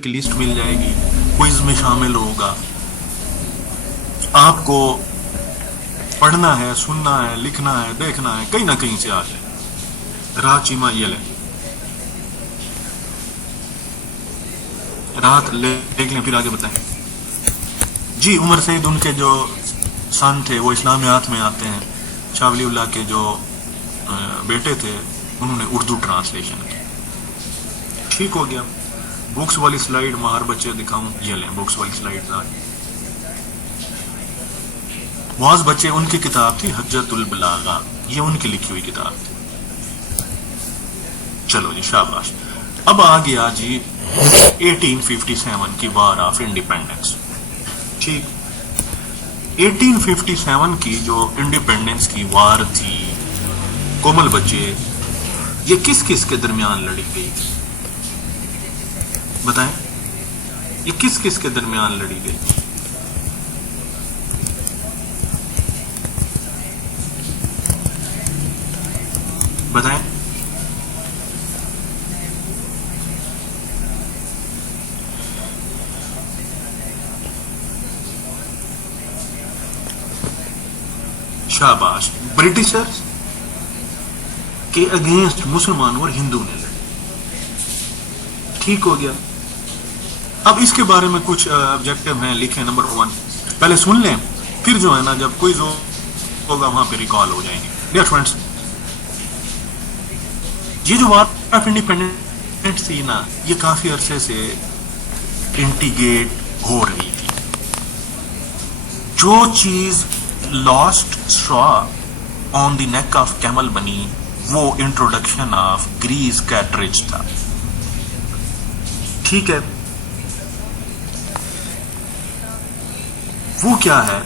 की लिस्ट मिल जाएगी, क्विज में शामिल होगा, आपको पढ़ना है, सुनना है, लिखना है, देखना है, कहीं ना कहीं से आ जाए। राह चीमा ये ले, राहत ले देख लें, फिर आगे बताएं जी। उमर सईद उनके जो सन थे वो इस्लामियात में आते हैं। शाह वलीउल्लाह के जो बेटे थे उन्होंने उर्दू ट्रांसलेशन की। ठीक हो गया। बुक्स वाली स्लाइड मार बच्चे दिखाऊं, ये लें बुक्स वाली स्लाइड। मुआज बच्चे उनकी किताब थी हज्जतुल बलागा, ये उनकी लिखी हुई किताब थी। चलो जी शाबाश। अब आ गया जी 1857 की वार ऑफ इंडिपेंडेंस। ठीक, 1857 की जो इंडिपेंडेंस की वार थी कोमल बच्चे, ये किस किस के दरमियान लड़ी गई बताएं? ये किस किस के दरमियान लड़ी गई? बताएं। शाबाश। ब्रिटिशर्स के अगेंस्ट मुसलमानों और हिंदू ने लड़ी। ठीक हो गया। अब इसके बारे में कुछ ऑब्जेक्टिव हैं, लिखे। नंबर 1 पहले सुन लें, फिर जो है ना जब कोई जो होगा वहां पे रिकॉल हो जाएंगे। डियर फ्रेंड्स, ये जो वार ऑफ इंडिपेंडेंस थी ना, ये काफी अरसे से इंटीग्रेट हो रही थी। जो चीज lost straw on the neck of camel बनी, वो इंट्रोडक्शन ऑफ ग्रीस कैटरिज था। ठीक है, वो क्या है?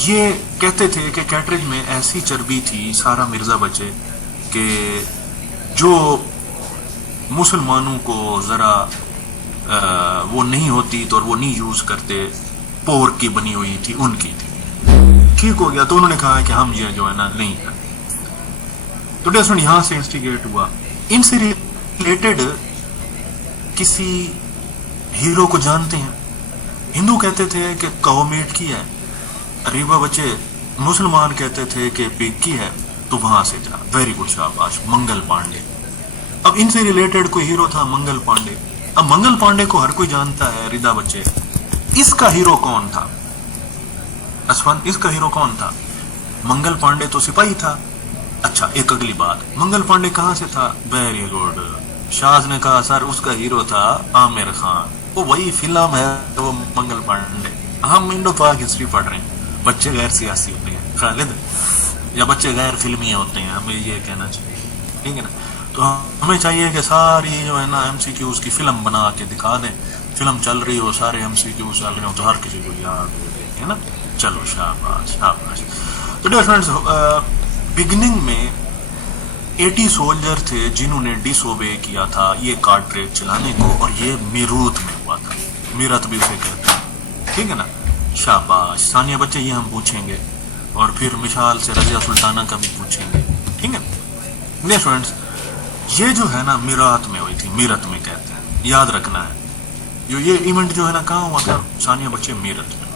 ये कहते थे कि कैटरिज में ऐसी चर्बी थी, सारा मिर्जा बचे, कि जो मुसलमानों को जरा वो नहीं होती तो वो नहीं यूज करते, पोर्क की बनी हुई थी, उनकी थी। ठीक हो गया। तो उन्होंने कहा कि हम ये जो है ना नहीं करते। तो डेस्टोन यहां से इंस्टिगेट हुआ। इनसे रिलेटेड किसी हीरो को जानते हैं? हिंदू कहते थे कि कौमेट की है, अरीबा बच्चे मुसलमान कहते थे कि पिग की है, तो वहां से जा। वेरी गुड, शाबाश। मंगल पांडे। अब इनसे रिलेटेड कोई हीरो था, मंगल पांडे। अब मंगल पांडे को हर कोई जानता है, रिदा बच्चे। इसका हीरो कौन था? असफन, इसका हीरो कौन था? मंगल पांडे तो सिपाही था। अच्छा, एक अगली बात, मंगल पांडे कहां से था? Very good. शाज ने कहा सर उसका हीरो था आमिर खान। वो वही फिल्म है वो मंगल पांडे। हम इंडो पाक हिस्ट्री पढ़ रहे हैं, बच्चे गैर सियासी होते हैं खालिद, या बच्चे गैर फिल्मी होते हैं, हमें ये कहना चाहिए। ठीक है ना? तो हमें चाहिए कि सारी जो है ना एमसीक्यूज की फिल्म बना के दिखा दें। फिल्म चल रही हो, सारे एमसीक्यू चल रहे हो, तो हर किसी को याद हो, है ना? चलो शाबाश शाबाश। तो डियर फ्रेंड्स, बिगिनिंग में 80 सोल्जर थे जिन्होंने डिसओबे किया था ये कार्ट्रेज चलाने को, और ये मीरूत में हुआ था। मीरत भी उसे कहते हैं। ठीक है ना? शाबाश। सानिया बच्चे ये हम पूछेंगे, और फिर मिसाल से रजिया सुल्ताना का भी पूछेंगे। ठीक है डियर फ्रेंड्स, ये जो है ना मीरात में हुई थी, मीरत में कहते हैं, याद रखना है। ये इवेंट जो है ना कहाँ हुआ था? सानिया बच्चे, मीरत में।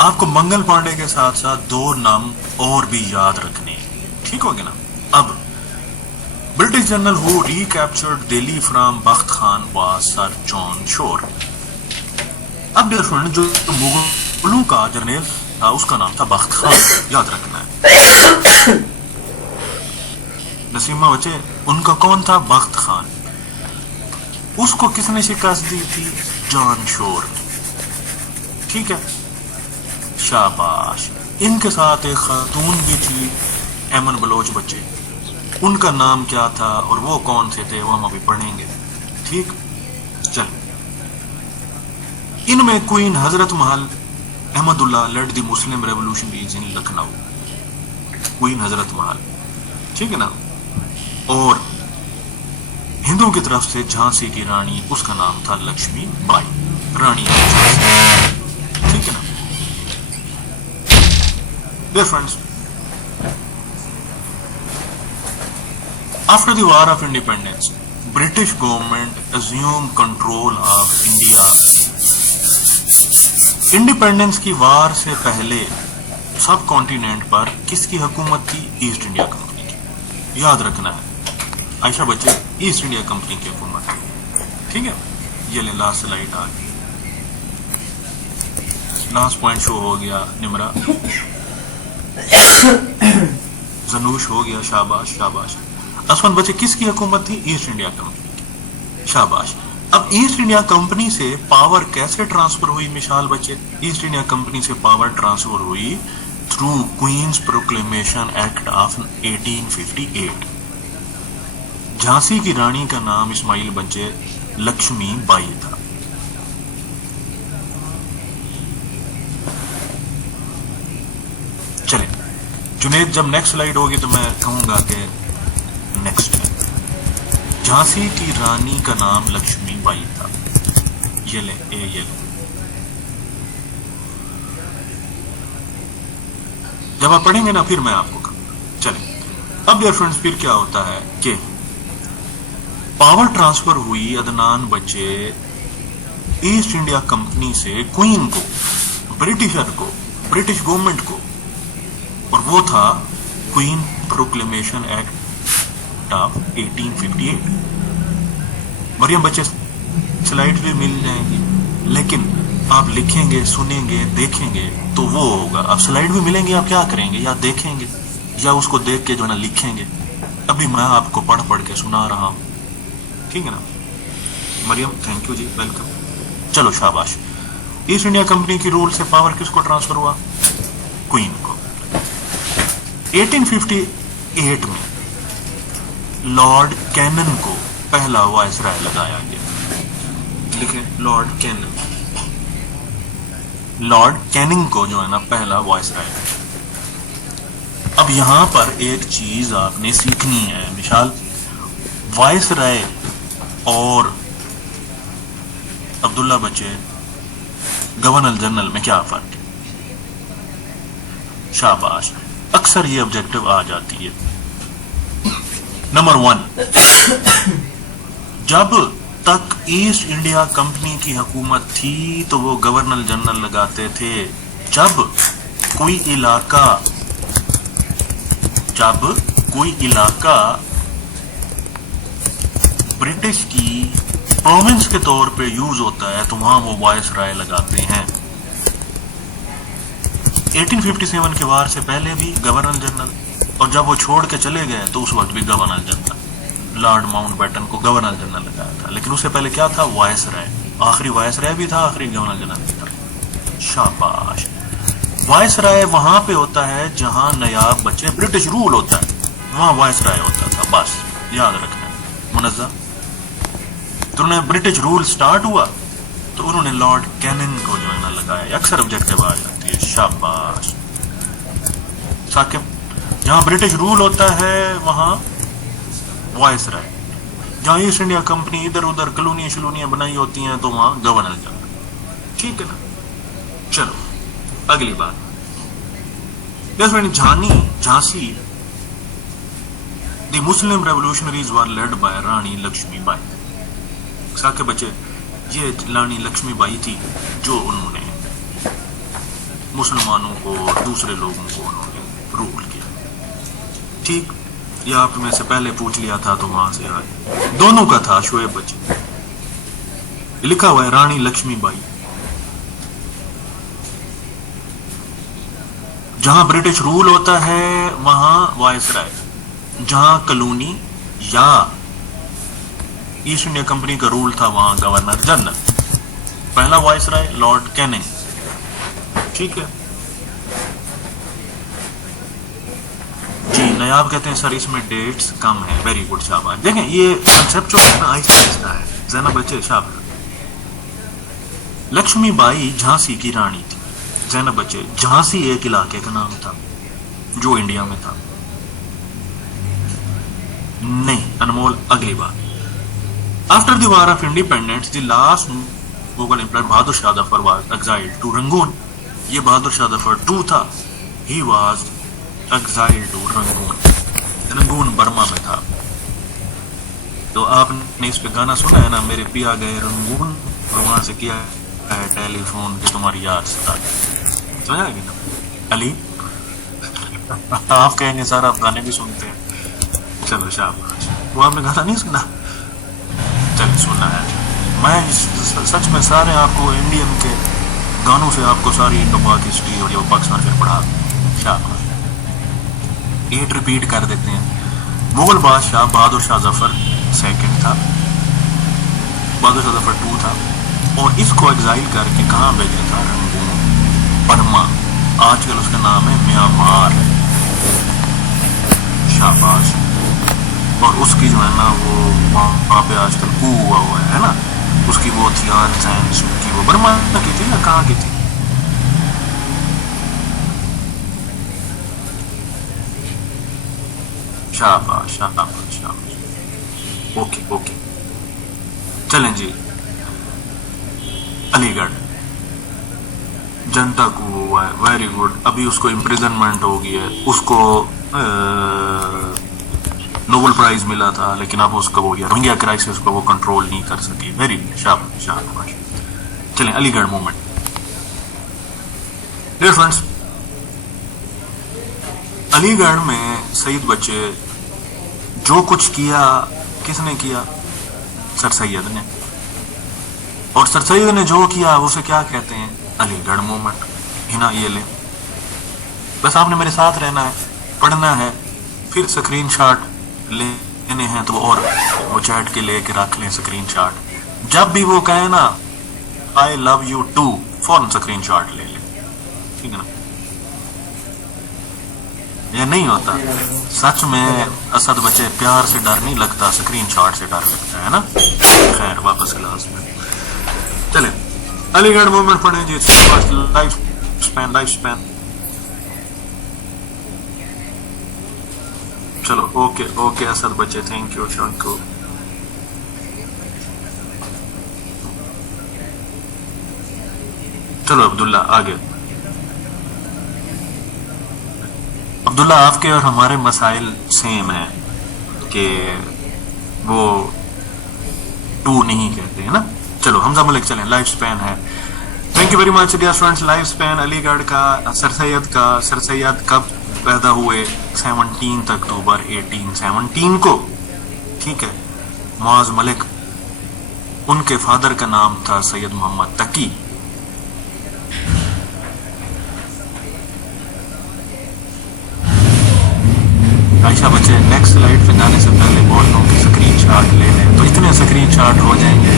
आपको मंगल पांडे के साथ साथ 2 नाम और भी याद रखने हैं। ठीक हो गया ना? अब British general who recaptured Delhi from Bakht Khan was sir John Shore. अब डियर फ्रेंड, जो मुगलों का जर्नल था उसका नाम था बख्त खान, याद रखना है। नसीमा बच्चे, उनका कौन था? बख्त खान। उसको किसने शिकस्त दी थी? John Shore. ठीक है, शाबाश। इनके साथ एक खातून भी थी, एमन बलोच बच्चे। उनका नाम क्या था और वो कौन से थे, वो हम अभी पढ़ेंगे। ठीक, चल। इनमें queen Hazrat Mahal Ahmadullah led the Muslim revolutionaries in Lucknow. Queen Hazrat Mahal, ठीक है ना? और हिंदू की तरफ से झांसी की रानी, उसका नाम था लक्ष्मी बाई, रानी झांसी। ठीक है ना? Dear friends, After the War of Independence, British government assumed control of India. Independence की वार से पहले सब कॉन्टिनेंट पर किसकी हुकूमत थी? ईस्ट इंडिया कंपनी की। याद रखना है आयशा बच्चे, ईस्ट इंडिया कंपनी की हुकूमत थी। ठीक है, ये ले लास्ट स्लाइड आ गई, लास्ट पॉइंट शो हो गया। निमरा जनूश हो गया, शाबाश शाबाश। असफन बच्चे, किसकी हुकूमत थी? ईस्ट इंडिया कंपनी की, शाबाश। अब ईस्ट इंडिया कंपनी से पावर कैसे ट्रांसफर हुई? मिसाल बच्चे, ईस्ट इंडिया कंपनी से पावर ट्रांसफर हुई through queen's proclamation act of 1858। Jhansi की रानी का नाम इस्माइल बच्चे लक्ष्मी बाई था। चले जुनेद, जब नेक्स्ट स्लाइड होगी तो मैं कहूंगा कि नेक्स्ट है। झांसी की रानी का नाम लक्ष्मी बाई था। ये ले ये ले, जब आप पढ़ेंगे ना फिर मैं आपको कहूंगा। चले अब डियर फ्रेंड्स, फिर क्या होता है कि पावर ट्रांसफर हुई अदनान बच्चे ईस्ट इंडिया कंपनी से क्वीन को, ब्रिटिशर को, ब्रिटिश गवर्नमेंट को, और वो था queen proclamation act of 1858। Maryam बच्चे, स्लाइड भी मिल जाएंगी, लेकिन आप लिखेंगे, सुनेंगे, देखेंगे तो वो होगा। अब स्लाइड भी मिलेंगी, आप क्या करेंगे? या देखेंगे या उसको देख के जो है ना लिखेंगे। अभी मैं आपको पढ़ पढ़ के सुना रहा हूं, ठीक है ना। Maryam thank you ji, welcome. चलो शाबाश। ईस्ट इंडिया कंपनी की रूल से पावर किसको ट्रांसफर हुआ? क्वीन को। 1858 में लॉर्ड कैनन को पहला वायसराय लगाया गया। लिखे लॉर्ड कैनन, लॉर्ड कैनिंग को जो है ना पहला वायसराय। अब यहां पर एक चीज आपने सीखनी है, मिसाल वायसराय और अब्दुल्ला बच्चे गवर्नर जनरल में क्या फर्क है? शाबाश, अक्सर ये ऑब्जेक्टिव आ जाती है। नंबर 1, जब तक ईस्ट इंडिया कंपनी की हुकूमत थी तो वो गवर्नर जनरल लगाते थे। जब कोई इलाका ब्रिटिश की प्रोविंस के तौर पे यूज होता है तो वहां वो वायसराय लगाते हैं। 1857 के वार से पहले भी गवर्नर जनरल, और जब वो छोड़ के चले गए तो उस वक्त भी गवर्नर जनरल, लॉर्ड माउंटबेटन को गवर्नर जनरल लगाया था। लेकिन उससे पहले क्या था? वायसराय। आखिरी वायसराय भी था, आखिरी गवर्नर जनरल भी था। शाबाश। वायसराय वहां पे होता है जहां नयाब बच्चे ब्रिटिश रूल होता है, वहां वायसराय होता था। बस याद रखना है। मुनज़्ज़ा, तो उन्हें ब्रिटिश रूल स्टार्ट हुआ तो उन्होंने लॉर्ड कैनिंग को जो है ना लगाया। अक्सर ऑब्जेक्टिव आ जाती है। शाबाश साकिब, जहां ब्रिटिश रूल होता है वहां वायसराय, जहां ईस्ट इंडिया कंपनी इधर उधर कॉलोनियां शलोनियां बनाई होती हैं तो वहां गवर्नर जनरल। ठीक है ना। चलो अगली बात, Jhansi, the Muslim revolutionaries were led by Rani Lakshmibai. साके बच्चे, ये रानी लक्ष्मीबाई थी जो उन्होंने मुसलमानों को, दूसरे लोगों को उन्होंने रूल किया। ठीक, ये आप में से पहले पूछ लिया था तो वहां से आए। दोनों का था शोएब बच्चे, लिखा हुआ है रानी लक्ष्मीबाई। जहां ब्रिटिश रूल होता है वहां वायसराय, जहां कॉलोनी या ईस्ट इंडिया कंपनी का रूल था वहां गवर्नर जनरल। पहला वायसराय लॉर्ड कैनिंग। ठीक है जी। नयाब कहते हैं सर इसमें डेट्स कम है। वेरी गुड, शाबाश। देखें ये कंसेप्ट जो है ना आहिस्ता आहिस्ता है। जैनब बच्चे शाबाश। लक्ष्मीबाई झांसी की रानी थी। जैनब बच्चे, झांसी एक इलाके का नाम था जो इंडिया में था। नहीं अनमोल, अगली बात। After the War of Independence, the last Mughal Emperor Bahadur Shah Zafar was exiled to Rangoon. ये बहादुर शाह जफर 2 था। He was exiled to Rangoon. Rangoon Burma में था। تو آپ نے اس پہ گانا سنا ہے نا، میرے پیا گئے رنگون، اور وہاں سے کیا ہے ٹیلی فون کہ تمہاری یاد ستا سمجھا کہ نا علی. آپ کہیں گے سر آپ گانے بھی سنتے ہیں. چلو شاباش. وہ آپ نے گانا نہیں سنا؟ چل سنا ہے. میں سچ میں سارے آپ کو انڈین کے گانوں سے آپ کو ساری انڈو پاک ہسٹری اور یہ پاکستان سے پڑھا. شاباش. 8 ریپیٹ کر دیتے ہیں. مغل بادشاہ بہادر شاہ ظفر سیکنڈ تھا، بہادر شاہ ظفر 2 تھا، اور اس کو ایگزائل کر کے کہاں بھیجا تھا؟ رنگون، برما. آج کل اس کا نام ہے میانمار. شاباش. اور اس کی جو ہے نا وہ وہاں پہ آج کل کو ہوا ہے نا، اس کی وہ تھی آن سین سو کی، وہ برما کی تھی نا، کہاں کی تھی؟ شاباش شاباش شاباش. اوکے اوکے چلیں جی. علی گڑھ جنتا کو ہوا ہے، ویری گڈ. ابھی اس کو امپریزنمنٹ ہو گئی ہے، اس کو نوبل پرائز ملا تھا، لیکن اب اس کا وہ روہنگیا کرائسس کو وہ کنٹرول نہیں کر سکی. Very good. شاباش شاباش. چلیں علی گڑھ موومنٹ. ڈیئر فرینڈس، علی گڑھ میں سید بچے جو کچھ کیا، کس نے کیا؟ سر سید نے. اور سر سید نے جو کیا اسے کیا کہتے ہیں؟ علی گڑھ موومنٹ. ہنا یہ لیں، بس آپ نے میرے ساتھ رہنا ہے، پڑھنا ہے، پھر اسکرین شاٹ لینے ہیں تو اور وہ چیٹ کے لے کے رکھ لیں اسکرین شاٹ. جب بھی وہ کہیں نا آئی لو یو ٹو، فوراً اسکرین شاٹ لے لیں. ٹھیک ہے نا؟ یہ نہیں ہوتا. سچ میں اسد بچے پیار سے ڈر نہیں لگتا، اسکرین شاٹ سے ڈر لگتا ہے نا. خیر واپس کلاس میں چلیں. علی گڑھ موومنٹ پڑھیں جی. لائف سپین، لائف سپین. چلو اوکے اوکے اسد بچے، تھینک یو تھینک یو. چلو عبداللہ آگے. عبداللہ آپ کے اور ہمارے مسائل سیم ہیں کہ وہ 2 نہیں کہتے ہیں نا. چلو حمزہ ملک چلیں. لائف سپین ہے. Thank you very much dear friends. Life span Aligarh کا، سر سید کا. سر سید کب پیدا ہوئے؟ 17 اکتوبر 1817 کو. ٹھیک ہے. معاذ ملک ان کے فادر کا نام تھا سید محمد تقی. عائشہ بچے نیکسٹ سلائڈ پہ جانے سے پہلے بول دوں کہ اسکرین شاٹ لے لیں، تو اتنے اسکرین شاٹ ہو جائیں گے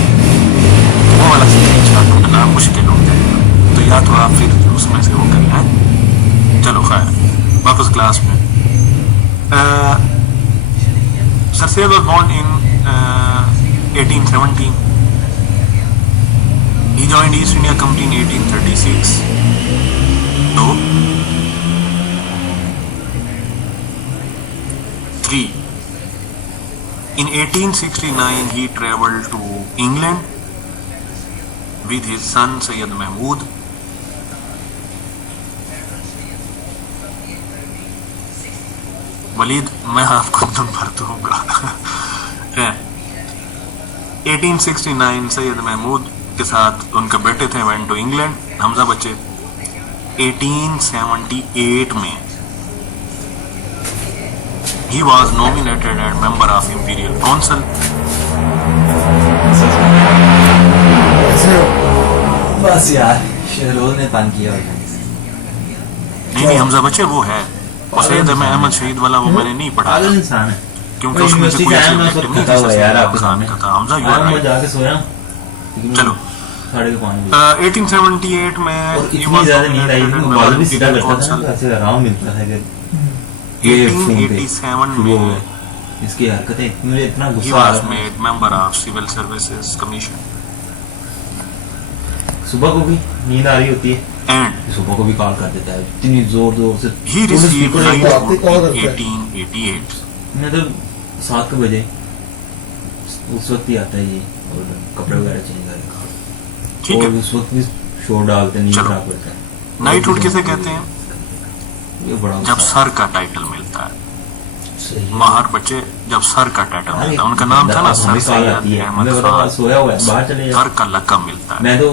وہ والا اسکرین شاٹ ڈھونڈنا مشکل ہو جائے گا. تو یا تو آپ پھر اس میں سے وہ کر لیں. چلو خیر واپس کلاس میں. Sir Syed was born in 1817. He joined East India Company in 1836. No. 3. In 1869, he traveled to England with his son Sayyid Mahmood. ولید میں آپ کو نمبر دوں گا. 1869 سید محمود کے ساتھ ان کے بیٹے تھے went to England. حمزہ بچے 1878 میں he was nominated and member of Imperial Council. بس یار شہروز نے پان کیا. نہیں حمزہ بچے وہ ہے سید احمد شہید والا، وہ میں نے نہیں پڑھا انسان ہے کیونکہ اس میں سے کوئی ایسی وکٹم نہیں تھی یار آپ کے سامنے کا تھا. حمزہ یو جا کے سویا. چلو 1878 میں اتنی زیادہ نیند آئی تھی، موبائل بھی سیدھا کرتا تھا، ایسے آرام ملتا تھا. 1887 میں اس کی حرکتیں مجھے اتنا he غصہ آ was رہا made member of Civil Services Commission. صبح کو بھی نیند آ رہی ہوتی ہے، And صبح کو بھی کال کر دیتا ہے اتنی زور زور سے. he received knighthood in 1888. میں تو 7 بجے اس وقت ہی آتا ہے یہ اور کپڑے وغیرہ چینج کرے گا، ٹھیک اور ہے. اس وقت بھی شور ڈالتے نہیں چلو. خراب کرتا ہے. نائٹہوڈ کسے کہتے ہیں؟ یہ بڑا جب سر کا ٹائٹل ملتا ہے. माहर बच्चे जब सर का टाइटल मिलता है, उनका नाम था ना सर सैयद अहमद खान, सोया हुआ है बाहर चले सर का लक़ब मिलता है। मैं तो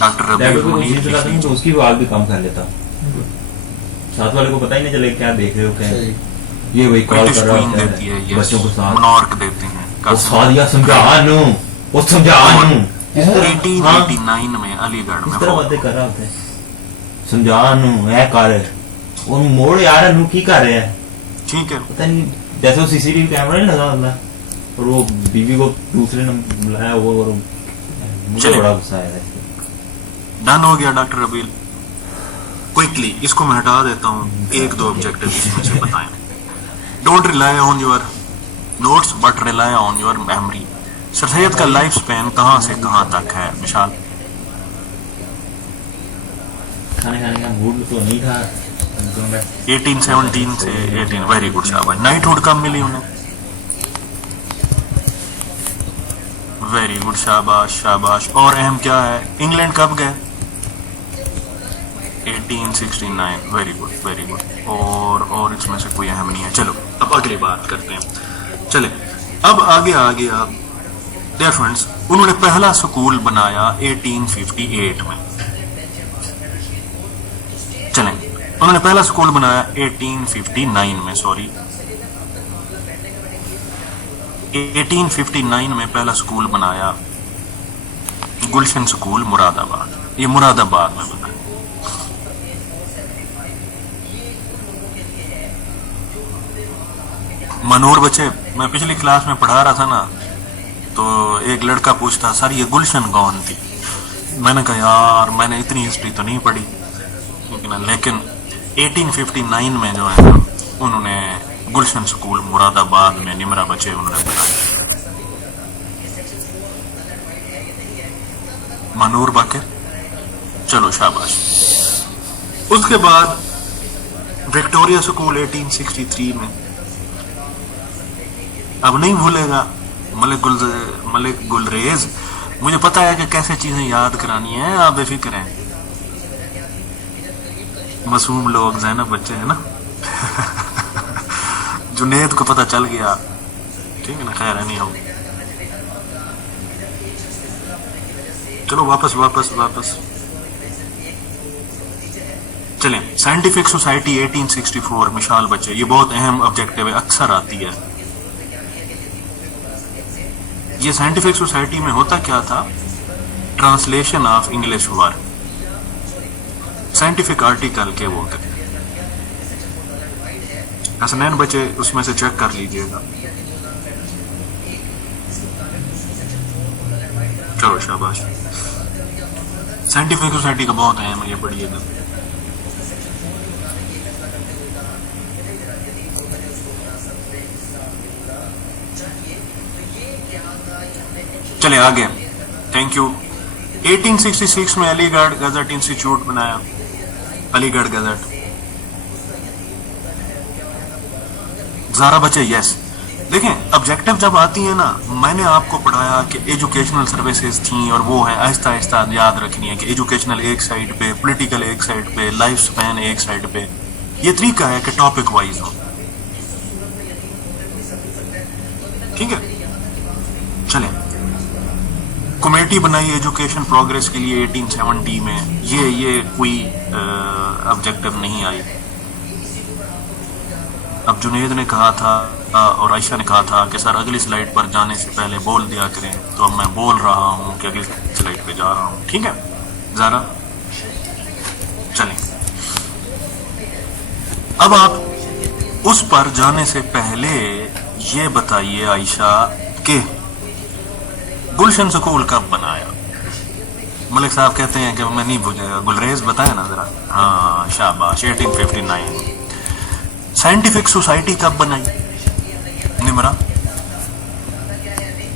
डॉक्टर रबील मुनीर लिख तो लीजिए। उसकी भी आवाज भी कम कर लेता, साथ वाले को पता ही नहीं चले क्या देख रहे हो क्या है। ये वही कॉल ब्रिटिश कर रहा क्वीन होता देती है, है बच्चों को साथ मोनार्क देते हैं। वो साथ या समझा नू वो समझा नू इस तरह 1889 में अलीगढ़ में इस तरह बातें कर रहा होता है, समझा नू है कर वो मोड़ यार नू की कर रहे हैं, ठीक है। पता नहीं जैसे वो सीसीटीवी कैमरा नहीं लगा होता और वो बीवी को दूसरे ने बुलाया हुआ और मुझे चलिए। बड़ा गुस्सा आया था। डन हो गया डॉक्टर रबील। क्विकली इसको मैं हटा देता हूँ, एक दो ऑब्जेक्टिव इसमें से बताएं। Don't rely on your notes but rely on your memory. Sir Syed का लाइफ स्पैन कहाँ से कहाँ तक है विशाल? खाने खाने का मूड तो नहीं था, 1817 से 18। वेरी गुड शाबाश। नाइटहुड कब मिली उन्हें? वेरी गुड शाबाश शाबाश। और अहम क्या है, इंग्लैंड कब गए? 1869। Very good very good. और इसमें से कोई अहम नहीं है। चलो अब अगली बात करते हैं। चले अब आगे आप डियर फ्रेंड्स, उन्होंने पहला स्कूल बनाया 1858 में। चलें, उन्होंने पहला स्कूल बनाया 1859 में, सॉरी 1859 में पहला स्कूल बनाया, गुलशन स्कूल मुरादाबाद। ये मुरादाबाद में बना। मनोहर बच्चे, मैं पिछली क्लास में पढ़ा रहा था ना, तो एक लड़का पूछता सर ये गुलशन कौन थी? मैंने कहा यार मैंने इतनी हिस्ट्री तो नहीं पढ़ी, लेकिन 1859 में जो है उन्होंने गुलशन स्कूल मुरादाबाद में निमरा बच्चे उन्होंने बनाया। मनूर बाकर, चलो शाबाश। उसके बाद विक्टोरिया स्कूल 1863 में। अब नहीं भूलेगा मलिक गुलरेज, मुझे पता है कि कैसे चीजें याद करानी है, आप बेफिक्र हैं। मासूम लोग ज़ैनब बच्चे हैं ना जुनेद को पता चल गया, ठीक है ना, खैर है नहीं हो। चलो वापस चलें। साइंटिफिक सोसाइटी 1864 मिसाल बच्चे, ये बहुत अहम ऑब्जेक्टिव है, अक्सर आती है। ये साइंटिफिक सोसाइटी में होता क्या था, translation of English word, scientific article के वो करते। हसनैन बच्चे उसमें से चेक कर लीजिएगा। चलो शाबाश। साइंटिफिक सोसाइटी का बहुत अहम है, ये पढ़िएगा। चले आगे, थैंक यू। 1866 में अलीगढ़ गजट इंस्टीट्यूट बनाया, अलीगढ़ गजट। ज़ारा बच्चे यस, देखें ऑब्जेक्टिव जब आती है ना, मैंने आपको पढ़ाया कि एजुकेशनल सर्विसेज थी और वो है, आहिस्ता आहिस्ता याद रखनी है कि एजुकेशनल एक साइड पे, पॉलिटिकल एक साइड पे, लाइफ स्पैन एक साइड पे। ये तरीका है कि टॉपिक वाइज हो, ठीक है। चलें, कमेटी बनाई एजुकेशन प्रोग्रेस के लिए 1870 में। ये कोई ऑब्जेक्टिव नहीं आई। अब जुनेद ने कहा था और आयशा ने कहा था कि सर अगली स्लाइड पर जाने से पहले बोल दिया करें, तो अब मैं बोल रहा हूं कि अगली स्लाइड पे जा रहा हूं, ठीक है ज़ारा। चलें, अब आप उस पर जाने से पहले ये बताइए आयशा कि गुलशन स्कूल कब बनाया? मलिक साहब कहते हैं कि मैं नहीं भूलेगा, गुलरेज बताया ना जरा। हाँ शाबाश, 1859। साइंटिफिक सोसाइटी कब बनाई Nimra?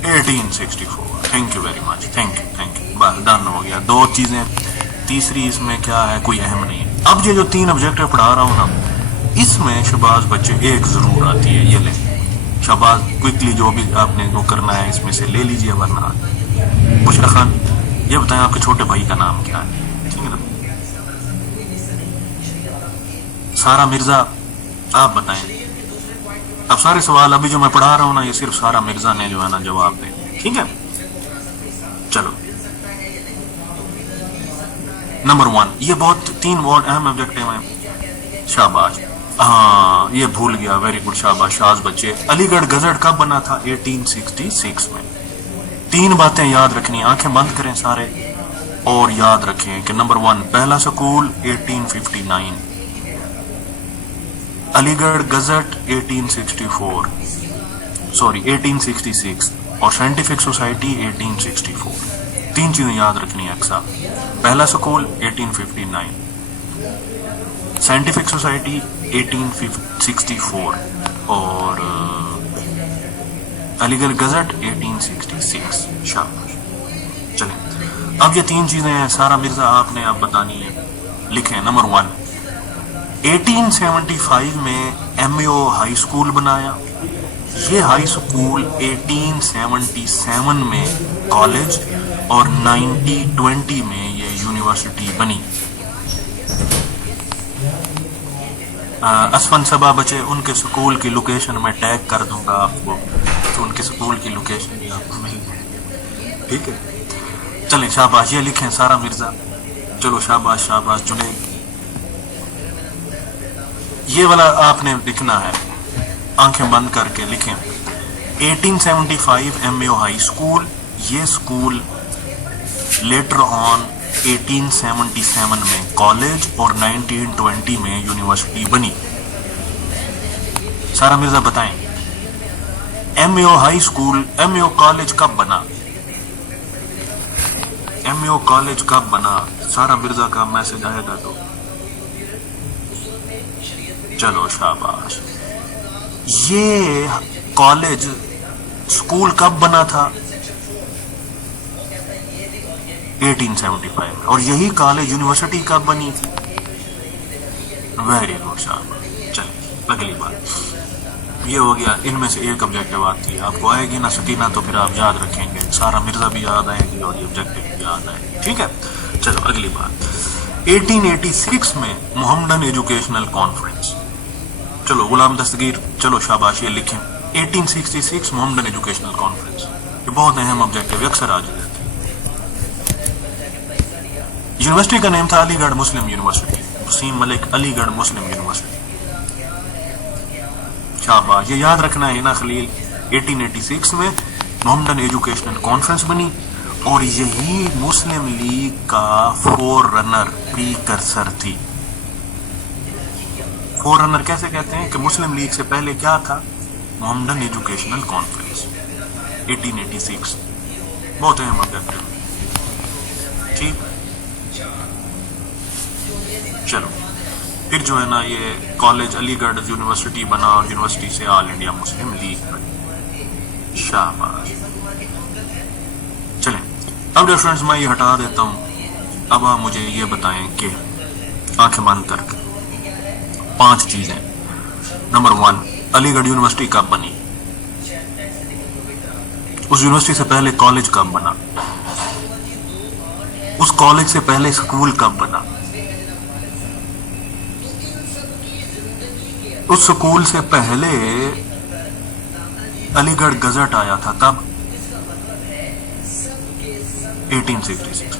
1864। Thank you very much, thank you. बस डन हो गया। दो चीजें, तीसरी इसमें क्या है, कोई अहम नहीं है। अब ये जो 3 ऑब्जेक्टिव पढ़ा रहा हूं ना, इसमें शबाज बच्चे एक जरूर आती है, ये ले शबाज, क्विकली जो भी आपने जो करना है इसमें से ले लीजिए, वरना बुशरा खान ये बताएं आपके छोटे भाई का नाम क्या है, ठीक है ना। सारा मिर्जा आप बताएं। अब सारे सवाल अभी जो मैं पढ़ा रहा हूं ना, ये सिर्फ सारा मिर्जा ने जो है ना जवाब दे, ठीक है। चलो नंबर 1, ये बहुत 3 वर्ड अहम ऑब्जेक्टिव हैं। शाबाश, हाँ ये भूल गया, वेरी गुड, शाबाश शाज बच्चे। अलीगढ़ गजट कब बना था? 1866 में। 3 बातें याद रखनी, आंखें बंद करें सारे और याद रखें कि नंबर 1, पहला स्कूल 1859, अलीगढ़ गजट 1866 और साइंटिफिक सोसाइटी 1864। 3 चीजें याद रखनी है अक्सर। पहला स्कूल 1859, साइंटिफिक सोसाइटी 1864 और अलीगढ़ गजट 1866। शाबाश। चलें, अब ये 3 चीजें हैं, सारा मिर्जा आपने अब बतानी है। लिखें नंबर 1, 1875 में एमएओ हाई स्कूल बनाया। ये हाई स्कूल 1877 में कॉलेज और 1920 में ये यूनिवर्सिटी बनी। असफन सबा बचे, उनके स्कूल की लोकेशन मैं टैग कर दूंगा आपको, तो उनके स्कूल की लोकेशन भी आपको मिल जाएगी, ठीक है। चलें, शाबाश, ये लिखें सारा मिर्जा। चलो शाबाश शाबाश जुनेद, ये वाला आपने लिखना है, आंखें बंद करके लिखें। 1875 एमएओ हाई स्कूल, ये स्कूल लेटर ऑन 1877 में कॉलेज और 1920 में यूनिवर्सिटी बनी। सारा मिर्जा बताएं, MAO high school, MAO college कब बना? एमएओ कॉलेज कब बना? सारा मिर्जा का मैसेज आएगा तो चलो शाबाश। ये कॉलेज स्कूल कब बना था? 1875 में। और यही कॉलेज यूनिवर्सिटी कब बनी थी? वेरी गुड, शाबाश। चलिए अगली बात, ये हो गया, इनमें से एक ऑब्जेक्टिव आती है, आपको आएगी ना सकीना, तो फिर आप याद रखेंगे, सारा मिर्जा भी याद आएगी और ये ऑब्जेक्टिव भी याद आएगी, ठीक है। चलो अगली बात, 1886 में मोहम्मदन एजुकेशनल कॉन्फ्रेंस। चलो गुलाम दस्तगीर, चलो शाबाश, ये लिखें 1866 मोहम्मदन एजुकेशनल कॉन्फ्रेंस। ये बहुत अहम ऑब्जेक्टिव, अक्सर आ जाते हैं। यूनिवर्सिटी का नेम था अलीगढ़ मुस्लिम यूनिवर्सिटी, वसीम मलिक अलीगढ़ मुस्लिम यूनिवर्सिटी। शाबाश, ये याद रखना है ना खलील। 1886 में मोहम्मदन एजुकेशनल कॉन्फ्रेंस बनी और यही मुस्लिम लीग का फोर रनर, प्रीकर्सर थी। फोर रनर कैसे कहते हैं कि मुस्लिम लीग से पहले क्या था? Mohammedan educational conference 1886। बहुत अहम ऑब्जेक्टिव, ठीक। चलो फिर जो है ना, ये कॉलेज अलीगढ़ यूनिवर्सिटी बना और यूनिवर्सिटी से ऑल इंडिया मुस्लिम लीग बनी। शाबाश। चलें, अब डियर फ्रेंड्स मैं ये हटा देता हूं। अब आप मुझे ये बताएं कि आंखें बंद करके 5 चीजें। नंबर 1, अलीगढ़ यूनिवर्सिटी कब बनी? उस यूनिवर्सिटी से पहले कॉलेज कब बना? उस कॉलेज से पहले स्कूल कब बना? उस स्कूल से पहले अलीगढ़ गजट आया था कब? 1866।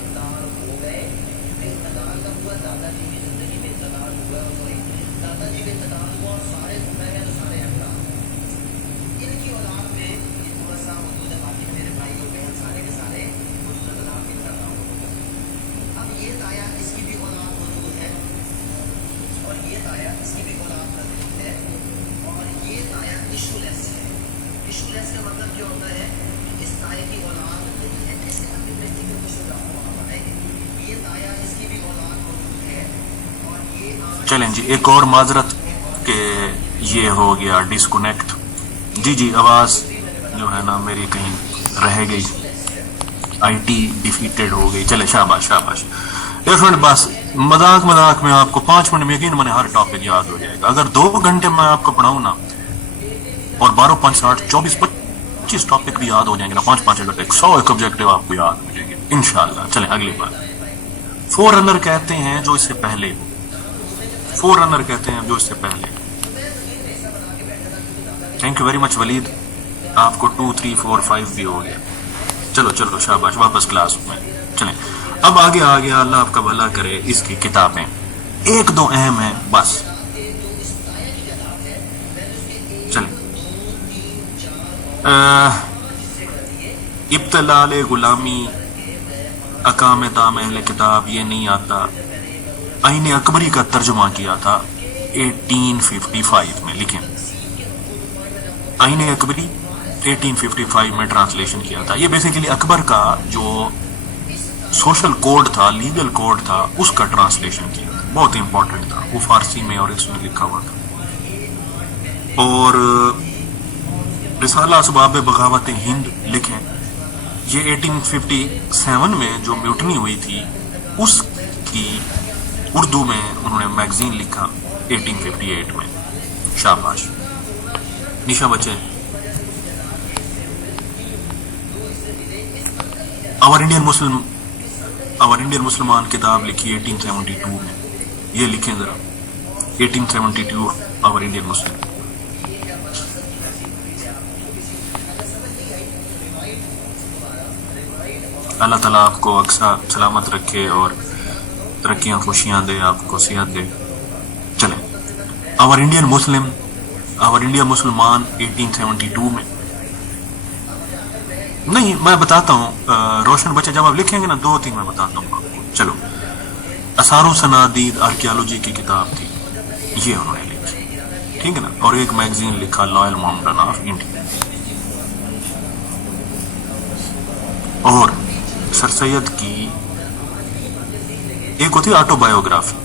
चलें जी, एक और माजरत के ये हो गया डिस्कनेक्ट। जी आवाज जो है ना मेरी कहीं रह गई, आईटी डिफीटेड हो गई। चले शाबाश शाबाश। फ्रेंड बस मजाक में आपको 5 मिनट में यकीन मैंने हर टॉपिक याद हो जाएगा। अगर 2 घंटे मैं आपको पढ़ाऊं ना और 12 5 8 24 25 टॉपिक भी याद हो जाएंगे ना, 5 घंटे 100 एक ऑब्जेक्टिव आपको याद हो जाएंगे इंशाल्लाह। चलें अगली बात, फोर रनर कहते हैं जो इससे पहले, फोर रनर कहते हैं जो इससे पहले। Thank you very much Walid, आपको 2, 3, 4, 5 भी हो गया। चलो चलो शाबाश, वापस क्लास में चलें। अब आगे आ गया, अल्लाह आपका भला करे, इसकी किताबें 1-2 अहम हैं बस। चलें, इब्तिलाल गुलामी अकाम ताम अहले किताब, ये नहीं आता। आईने अकबरी का तर्जुमा किया था 1855 में, लिखें आईने अकबरी 1855 में ट्रांसलेशन किया था। ये बेसिकली अकबर का जो सोशल कोड था, लीगल कोड था, उसका ट्रांसलेशन किया था। बहुत इंपॉर्टेंट था वो, फारसी में और इसमें लिखा हुआ था। और रिसाला असबाब बगावत हिंद लिखें, ये 1857 में जो म्यूटनी हुई थी उसकी उर्दू में उन्होंने मैगजीन लिखा 1858 में। शाबाश निशा बच्चे। आवर इंडियन मुसलमान किताब लिखी 1872 में, ये लिखें जरा 1872 आवर इंडियन मुस्लिम। अल्लाह ताला आपको अक्सा सलामत रखे और तरक्कियां खुशियां दे, आपको सेहत दे। चलें, आवर इंडियन मुसलमान 1872 में। नहीं, मैं बताता हूँ रोशन बच्चे, जब आप लिखेंगे ना 2-3 मैं बताता हूँ आपको। चलो, असारो सनादीद आर्कियोलॉजी की किताब थी, ये उन्होंने लिखी, ठीक है ना। और एक मैगजीन लिखा लॉयल माउंटेन ऑफ इंडिया। और सर सैयद की एक होती है ऑटोबायोग्राफी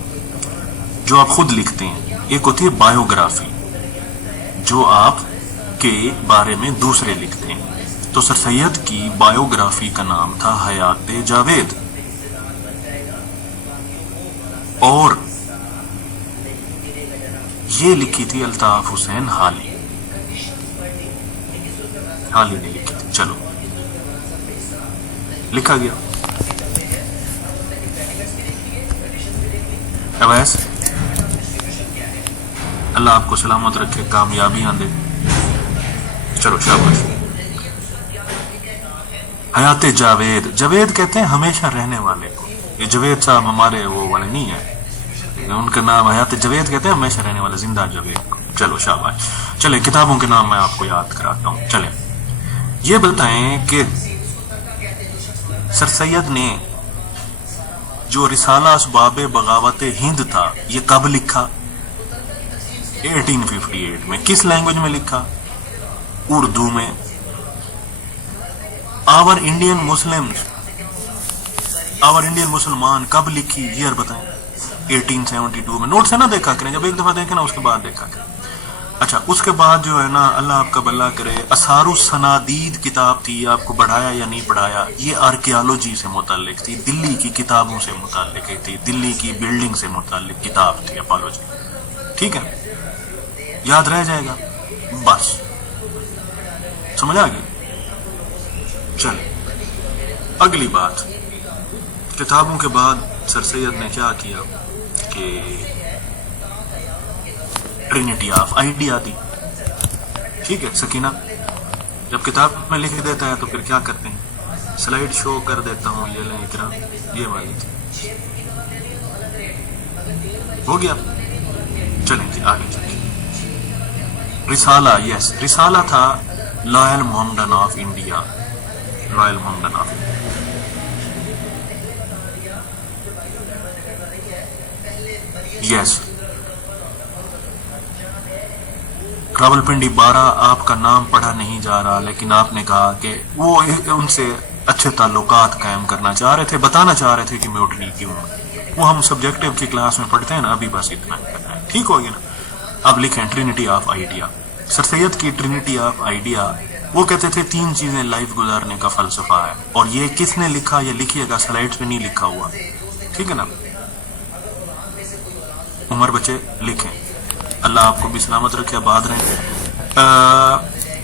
जो आप खुद लिखते हैं, एक होती है बायोग्राफी जो आप के बारे में दूसरे लिखते हैं। तो सर सैयद की बायोग्राफी का नाम था हयात जावेद, और ये लिखी थी अल्ताफ हुसैन हाली ने लिखी थी। चलो, लिखा गया। अवैस, अल्लाह आपको सलामत रखे, कामयाबियां दे। चलो शाबाश। हयात जावेद, जावेद कहते हैं हमेशा रहने वाले को। ये जावेद साहब हमारे वो वाले नहीं है, उनका नाम हयात जावेद कहते हैं हमेशा रहने वाले, जिंदा जावेद को। चलो शाबाश। चले, किताबों के नाम मैं आपको याद कराता हूं। चले, ये बताएं कि सर सैयद ने जो रिसाला असबाब बगावत हिंद था, ये कब लिखा? 1858 में। किस लैंग्वेज में लिखा? उर्दू में। आवर इंडियन मुसलमान कब लिखी, ईयर बताएं? 1872 में। नोट से ना देखा करें, जब एक दफा देखें ना उसके बाद देखा करें। अच्छा, उसके बाद जो है ना, अल्लाह आपका भला करे, असारु सनादीद किताब थी, आपको बढ़ाया या नहीं बढ़ाया? ये आर्कियोलॉजी से मुताल्लिक थी, दिल्ली की किताबों से मुताल्लिक थी, दिल्ली की बिल्डिंग से मुताल्लिक किताब थी, अपॉलॉजी। ठीक है, याद रह जाएगा, बस समझ आ गई। चल, अगली बात, किताबों के बाद सर सैयद ने क्या किया कि ट्रिनिटी ऑफ आइडिया दी। ठीक है सकीना, जब किताब में लिख देता है तो फिर क्या करते हैं, स्लाइड शो कर देता हूं, ये लें इकरा, ये वाली थी, हो गया। चलें जी आगे चलिए। रिसाला, यस, रिसाला था loyal Mohammedan of India, royal Mohammedan of India. Yes, Rawalpindi 12, आपका नाम पढ़ा नहीं जा रहा, लेकिन आपने कहा कि वो उनसे अच्छे ताल्लुकात कायम करना चाह रहे थे, बताना चाह रहे थे कि म्यूटनी क्यों। वो हम सब्जेक्टिव की क्लास में पढ़ते हैं ना, अभी बस इतना ही करना है, ठीक हो गया ना। अब लिखें Trinity of idea. Sir Syed की ट्रिनिटी ऑफ आइडिया, वो कहते थे 3 चीजें लाइफ गुजारने का फलसफा है। और ये किसने लिखा, ये लिखिएगा, स्लाइड्स पे नहीं लिखा हुआ, ठीक है ना। उमर बच्चे लिखें, अल्लाह आपको भी सलामत रखे, आबाद रहें।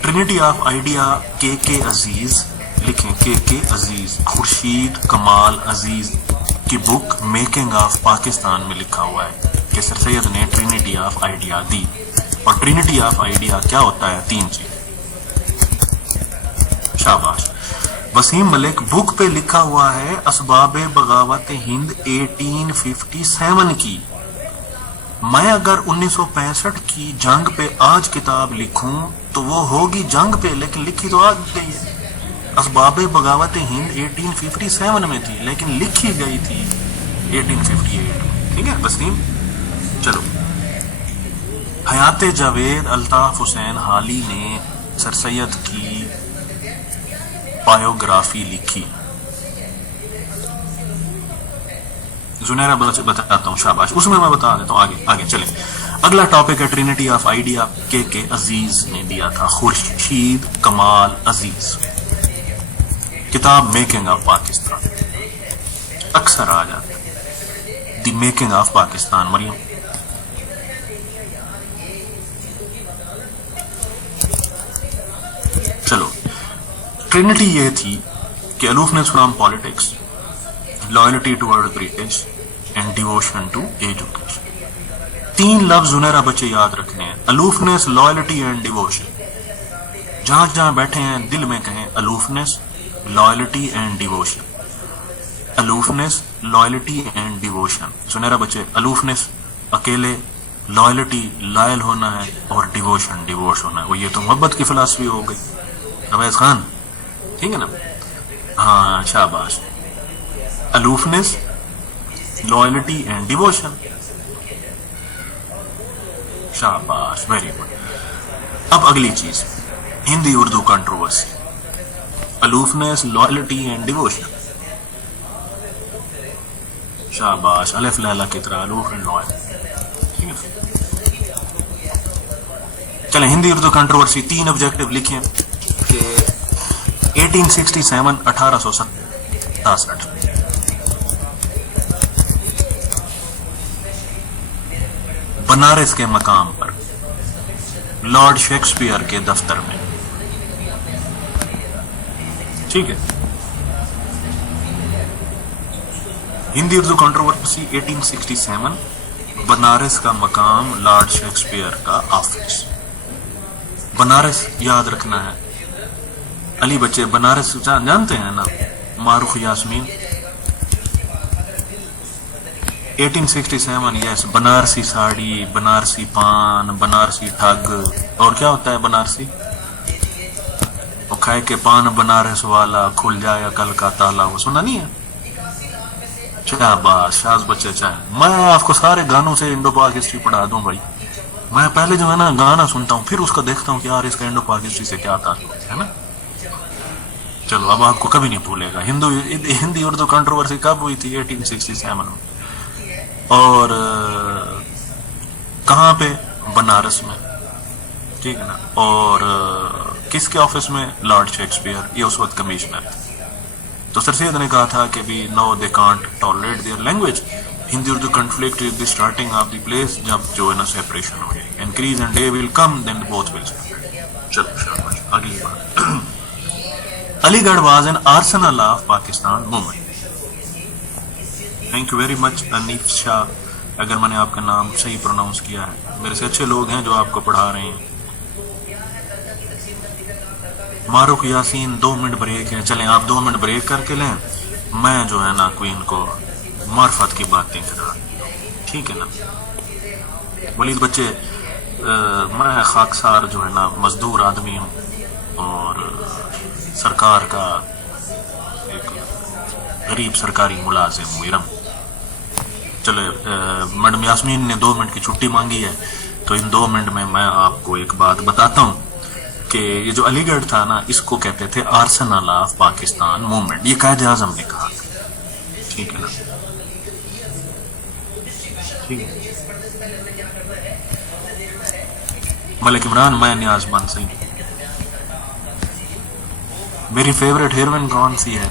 ट्रिनिटी ऑफ आइडिया के अजीज लिखें, के अजीज, खुर्शीद कमाल अजीज की बुक मेकिंग ऑफ पाकिस्तान में लिखा हुआ है कि सर सैयद ने ट्रिनिटी ऑफ आइडिया दी। और ट्रिनिटी ऑफ आइडिया क्या होता है? 3 चीज। शाबाश। वसीम मलिक, बुक पे लिखा हुआ है असबाब बगावत हिंद 1857 की। मैं अगर 1965 की जंग पे आज किताब लिखूं तो वो होगी जंग पे, लेकिन लिखी तो आज गई है। असबाब बगावत हिंद 1857 में थी, लेकिन लिखी गई थी 1858। ठीक है वसीम। चलो, हयात जावेद अल्ताफ हुसैन हाली ने सर सैयद की बायोग्राफी लिखी। जुनैरा बताता हूँ, शाबाश, उसमें मैं बता देता हूँ। आगे चले। अगला टॉपिक है ट्रिनिटी ऑफ आइडिया के अजीज ने दिया था, खुर्शीद कमाल अजीज। किताब मेकिंग ऑफ पाकिस्तान अक्सर आ जाता है, the making of Pakistan. Maryam, चलो, ट्रिनिटी ये थी कि aloofness from politics, loyalty toward British and devotion to education. 3 लफ्ज जुनैरा बच्चे याद रखने हैं, अलोफनेस, लॉयल्टी एंड डिवोशन। जहां जहां बैठे हैं दिल में कहें aloofness, loyalty and devotion. Aloofness, loyalty and devotion. Junaira बच्चे, अलोफनेस अकेले, लॉयल्टी लायल होना है, और डिवोशन डिवोश होना है। वो ये तो मोहब्बत की फिलॉसफी हो गई। अवैस खान, ठीक है ना? हाँ, शाबाश। Aloofness, loyalty and devotion. शाबाश, वेरी गुड। अब अगली चीज, Hindi Urdu controversy, aloofness, loyalty and devotion. शाबाश, अलिफ लैला की तरह अलोफ एंड लॉयल। ठीक है, चले हिंदी उर्दू कंट्रोवर्सी। 3 ऑब्जेक्टिव लिखे कि 1867 1867 बनारस के मकाम पर लॉर्ड शेक्सपियर के दफ्तर में। ठीक है, हिंदी उर्दू कंट्रोवर्सी 1867, बनारस का मकाम, लॉर्ड शेक्सपियर का ऑफिस। बनारस याद रखना है। अली बच्चे बनारस जानते हैं ना? मारूख यास्मीन, 1867, यस। बनारसी साड़ी, बनारसी पान, बनारसी ठग, और क्या होता है बनारसी? वो खाए के पान बनारस वाला, खुल जाए कल का ताला, वो सुना नहीं है? शाबाश, शाज बच्चे चाहे। मैं आपको सारे गानों से इंडो पाक हिस्ट्री पढ़ा दूं भाई। मैं पहले जो है ना गाना सुनता हूँ, फिर उसका देखता हूँ कि यार इसका इंडो पाक हिस्ट्री से क्या ताल्लुक है ना। चलो, अब आपको कभी नहीं भूलेगा। हिंदी उर्दू कंट्रोवर्सी कब हुई थी? 1867 में। और कहाँ पे? बनारस में। ठीक है ना? और किसके ऑफिस में? लॉर्ड शेक्सपियर, ये उस वक्त कमिश्नर थे। तो सर सैयद ने कहा था कि भी no they can't tolerate their language, Hindi Urdu conflict is the starting of the place, जब जो है ना सेपरेशन हो जाएगी, increase and they will come, then both will start. चलो शाबाश, अगली बात। Aligarh was an arsenal of Pakistan movement. Thank you very much Anif Shah, अगर मैंने आपका नाम सही प्रोनाउंस किया है। मेरे से अच्छे लोग हैं जो आपको पढ़ा रहे हैं। मारूख यासीन, 2 मिनट ब्रेक है। चलें, आप 2 मिनट ब्रेक करके लें, मैं जो है ना क्वीन को मार्फत की बातें करा। ठीक है ना? वलीद बच्चे, मैं खाकसार जो है ना मजदूर आदमी हूँ, और सरकार का एक गरीब सरकारी मुलाजिम हूँ, इरम। चलो, मैडम यास्मीन ने 2 मिनट की छुट्टी मांगी है, तो इन 2 मिनट में मैं आपको एक बात बताता हूँ कि ये जो अलीगढ़ था ना, इसको कहते थे आर्सेनल ऑफ पाकिस्तान मूवमेंट। ये कायदे आजम ने कहा था। ठीक है ना? ठीक है। मलिक इमरान, मैं नियाज़मंद सिंह। मेरी फेवरेट हीरोइन कौन सी है?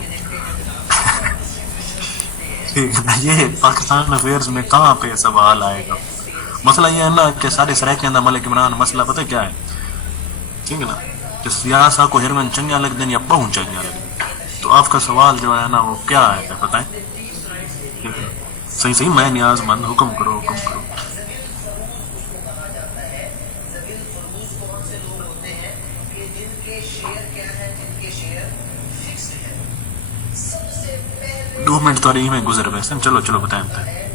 ये पाकिस्तान अफेयर्स में कहाँ पे सवाल आएगा? मसला ये है ना कि सारे सराय मलिक इमरान, मसला पता क्या है? ठीक है ना, कि सियासा को हीरोइन चंगा लग दें या बहु चंगा लग दें। तो आपका सवाल जो है ना वो क्या है बताएं? ठीक है, सही सही, मैं नियाज़मंद, हुक्म करो हुक्म करो। 2 मिनट तो रही में गुजर गए। चलो चलो बताएं बताएं।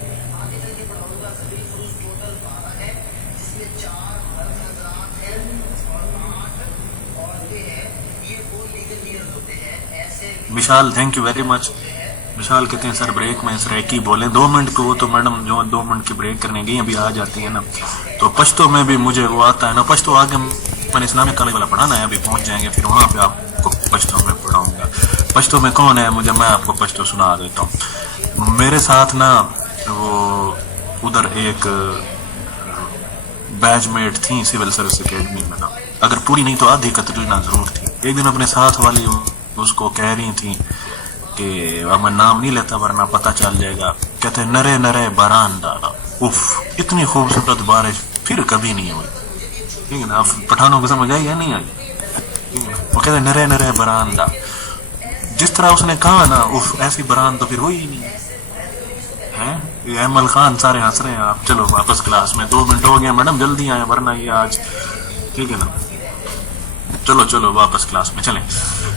विशाल थैंक यू वेरी मच। विशाल कहते हैं सर ब्रेक में सरेकी बोले 2 मिनट को, वो तो मैडम जो 2 मिनट की ब्रेक करने गई अभी आ जाती है ना, तो पश्तो में भी मुझे वो आता है ना, पश्तो आगे मैंने इस्लामिक कॉलेज वाला पढ़ाना है, अभी पहुंच जाएंगे फिर वहां पे आपको पश्तो में पढ़ाऊंगा। पश्तो में कौन है मुझे, मैं आपको पश्तो सुना देता हूँ। मेरे साथ ना वो उधर एक बैचमेट थी सिविल सर्विस एकेडमी में ना, अगर पूरी नहीं तो आधी कतरीना जरूर थी। एक दिन अपने साथ वाली उसको कह रही थी कि अब मैं नाम नहीं लेता वरना पता चल जाएगा, कहते नरे नरे बारान डाला, उफ इतनी खूबसूरत बारिश फिर कभी नहीं हुई। ठीक है ना, आप पठानों को समझ आई या नहीं आई? वो कहते नरे नरे बारान डाल, जिस तरह उसने कहा ना उफ ऐसी बारान तो फिर हुई ही नहीं है। ये अहमल खान सारे हंस रहे हैं। आप चलो वापस क्लास में, 2 मिनट हो गया मैडम, जल्दी आए वरना ये आज, ठीक है ना। चलो चलो वापस क्लास में चलें।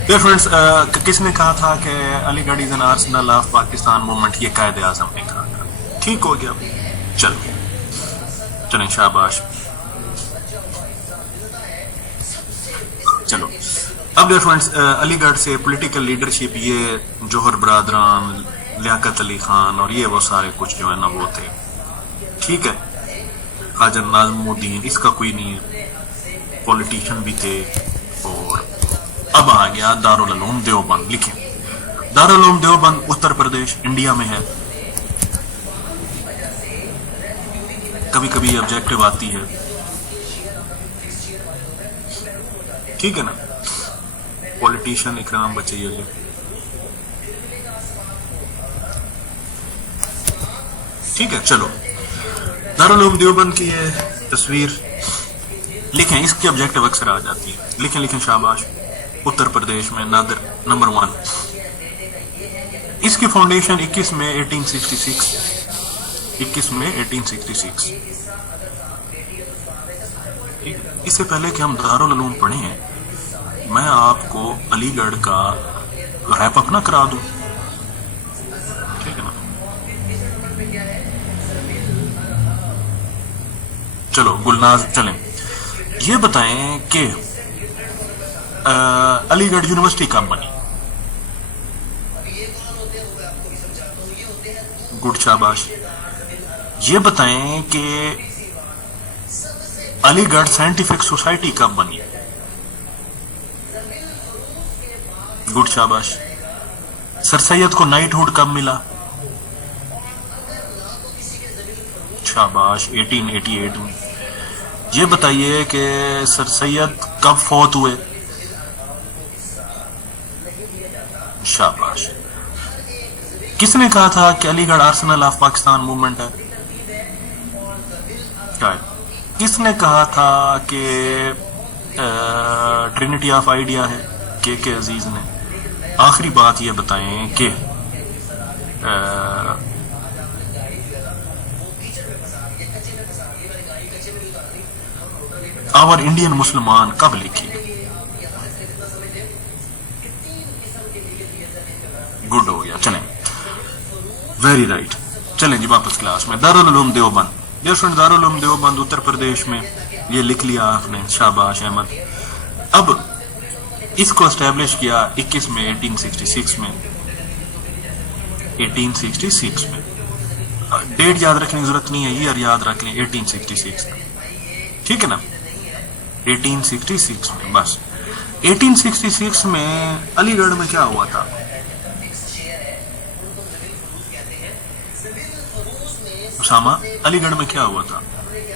डियर फ्रेंड्स, किसने कहा था कि Aligarh is an arsenal of Pakistan movement? ये कायदे आजम ने कहा था। ठीक हो गया, चलो चलें, शाबाश। चलो अब डियर फ्रेंड्स, अलीगढ़ से पॉलिटिकल लीडरशिप, ये जौहर बरादरान, लियाकत अली खान और ये वो सारे कुछ जो है ना वो थे, ठीक है। ख्वाजा नाज़मुद्दीन, इसका कोई नहीं है, पॉलिटिशियन भी थे। और अब आ गया दारुल उलूम देवबंद। लिखें, दारुल उलूम देवबंद उत्तर प्रदेश इंडिया में है। कभी कभी ऑब्जेक्टिव आती है, ठीक है ना। पॉलिटिशियन इकराम बचैया, ठीक है। चलो दारुल उलूम देवबंद की ये तस्वीर लिखें, इसकी ऑब्जेक्टिव अक्सर आ जाती है। लिखें लिखें, शाबाश। उत्तर प्रदेश में नादिर नंबर 1। इसकी फाउंडेशन 21 में 1866, 21 में 1866। इससे पहले कि हम दारुल उलूम पढ़े हैं, मैं आपको अलीगढ़ का रैप अप ना करा दूं, ठीक है ना। चलो गुलनाज, चलें। ये बताएं कि अलीगढ़ यूनिवर्सिटी कब बनी? गुड, शाबाश। ये बताएं कि अलीगढ़ साइंटिफिक सोसाइटी कब बनी? गुड, शाबाश। सर सैयद को नाइटहुड कब मिला? शाबाश, 1888 में। ये बताइए कि सर सैयद कब फौत हुए? शाबाश। किसने कहा था कि Aligarh Arsenal of Pakistan movement है? किसने कहा था कि ट्रिनिटी ऑफ आइडिया है? के अजीज ने। आखिरी बात ये बताएं कि आवर इंडियन मुसलमान कब लिखी? गुड हो गया, चलें, वेरी राइट। चलें जी वापस क्लास में। दारुल उलूम देवबंद, दारुल उलूम देवबंद उत्तर प्रदेश में, ये लिख लिया आपने, शाबाश अहमद। अब इसको एस्टेब्लिश किया 21 में 1866 में, 1866 में। डेट याद रखने की जरूरत नहीं है, ईयर याद रख लें, 1866 में, ठीक है ना। 1866 में, बस 1866 में अलीगढ़ में क्या हुआ था? उसामा, अलीगढ़ में क्या हुआ था?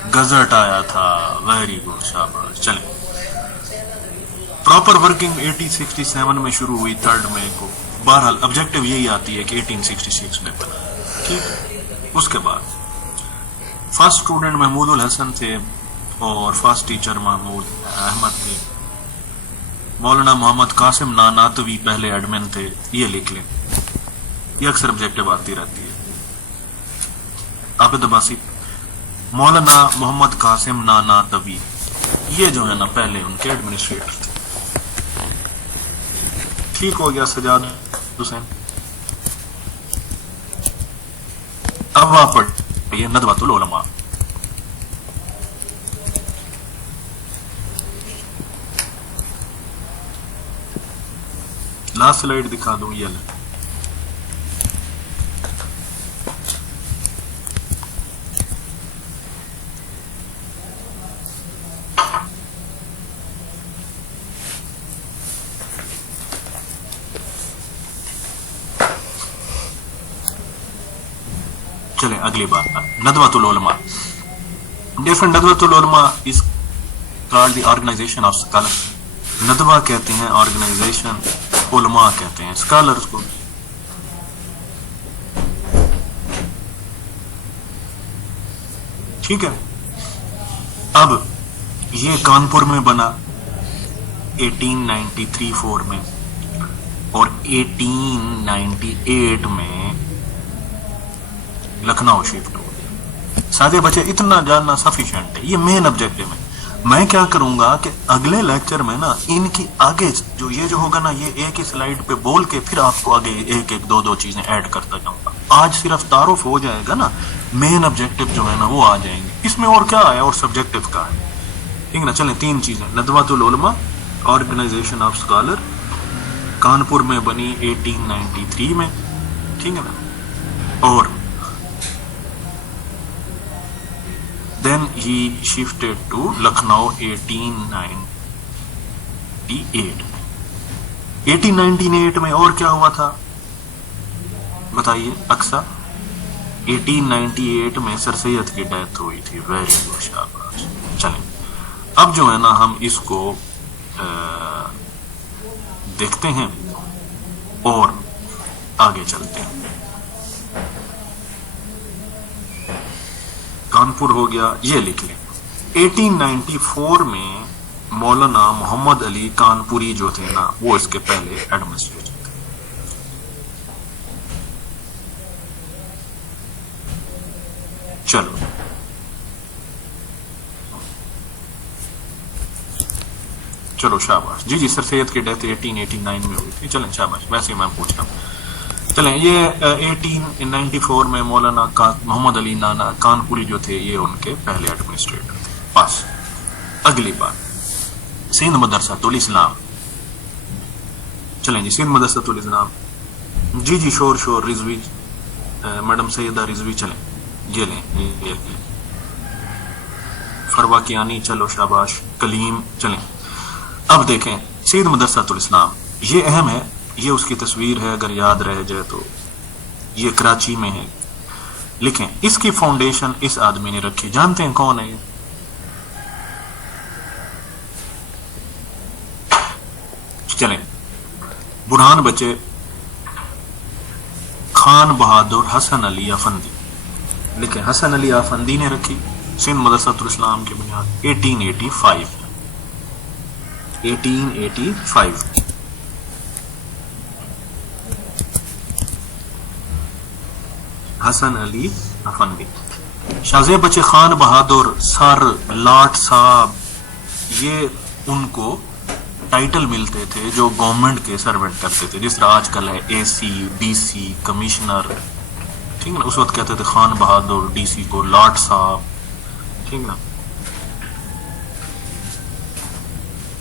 गजट आया था, वेरी गुड, शाबाश। चलें, प्रॉपर वर्किंग 1867 में शुरू हुई, 3 मई को। बहरहाल ऑब्जेक्टिव यही आती है कि 1866 में बना, ठीक है। उसके बाद फर्स्ट स्टूडेंट महमूद उल हसन थे और फर्स्ट टीचर महमूद अहमद थे। मौलाना मोहम्मद कासिम नानातवी पहले एडमिन थे, ये लिख लें, ये अक्सर ऑब्जेक्टिव आती रहती है। आबिद अब्बासी, मौलाना मोहम्मद कासिम नानातवी, ये जो है ना पहले उनके एडमिनिस्ट्रेटर थे। ठीक हो गया। सजाद हुसैन, अब आप पढ़िए नदवतुल उलमा। लास्ट स्लाइड दिखा दूं, ये ले। चलें अगली बात, नदवतुल उलमा। Different Nadwatul Ulama is called the organisation of scholar. Nadwa कहते हैं ऑर्गेनाइजेशन, उलमा कहते हैं स्कॉलर्स को। ठीक है, अब ये कानपुर में बना 1893-4 में, और 1898 में लखनऊ शिफ्ट हो गया। सादे बच्चे इतना जानना सफिशिएंट है, ये मेन ऑब्जेक्टिव है। मैं क्या करूंगा कि अगले लेक्चर में ना इनकी आगे जो ये जो होगा ना, ये एक ही स्लाइड पे बोल के फिर आपको आगे एक एक दो चीजें ऐड करता जाऊंगा। आज सिर्फ तारुफ हो जाएगा ना, मेन ऑब्जेक्टिव जो है ना वो आ जाएंगे। इसमें और क्या है, और सब्जेक्टिव का है, ठीक ना। चलें, 3 चीजें, नदवतुल उलमा, ऑर्गेनाइजेशन ऑफ स्कॉलर, कानपुर में बनी 1893 में, ठीक है ना, और then he shifted to Lucknow 1898 में। 1898 में और क्या हुआ था बताइए अक्सा? 1898 में सर सैयद की डेथ हुई थी। वेरी गुड, शाबाश। चलें, अब जो है ना हम इसको देखते हैं और आगे चलते हैं। कानपुर हो गया, ये लिख लें। 1894 में मौलाना मोहम्मद अली कानपुरी जो थे ना, वो इसके पहले एडमिनिस्ट्रेटर थे। चलो, चलो शाबाश। जी जी, सर सैयद की डेथ 1889 में हुई थी। चलें शाबाश, वैसे ही मैं पूछ रहा हूँ। चलें, ये 1894 में मौलाना मोहम्मद अली नाना कानपुरी जो थे, ये उनके पहले एडमिनिस्ट्रेटर थे। पास। अगली बात, सिंध मदरसातुल इस्लाम। चलें जी, सिंध मदरसातुल इस्लाम। जी जी, शोर शोर, रिजवी मैडम सैयदा रिजवी। चलें, ये लें, ये लें। फरवा कियानी, चलो शाबाश। कलीम। चलें, अब देखें सिंध मदरसातुल इस्लाम, ये अहम है। ये उसकी तस्वीर है, अगर याद रह जाए तो। ये कराची में है। लिखें, इसकी फाउंडेशन इस आदमी ने रखी। जानते हैं कौन है ये? चलें, बुरहान बच्चे, खान बहादुर हसन अली अफंदी। लिखें, हसन अली अफंदी ने रखी सिंध मदरसातुल इस्लाम की बुनियाद 1885। हसन अली अफंदी। शाहजे बच्चे खान बहादुर, सर, लाट साहब, ये उनको टाइटल मिलते थे जो गवर्नमेंट के सर्वेंट करते थे। जिस तरह आजकल है एसी, डीसी, कमिश्नर, ठीक है ना। उस वक्त कहते थे खान बहादुर, डीसी को लाट साहब, ठीक ना।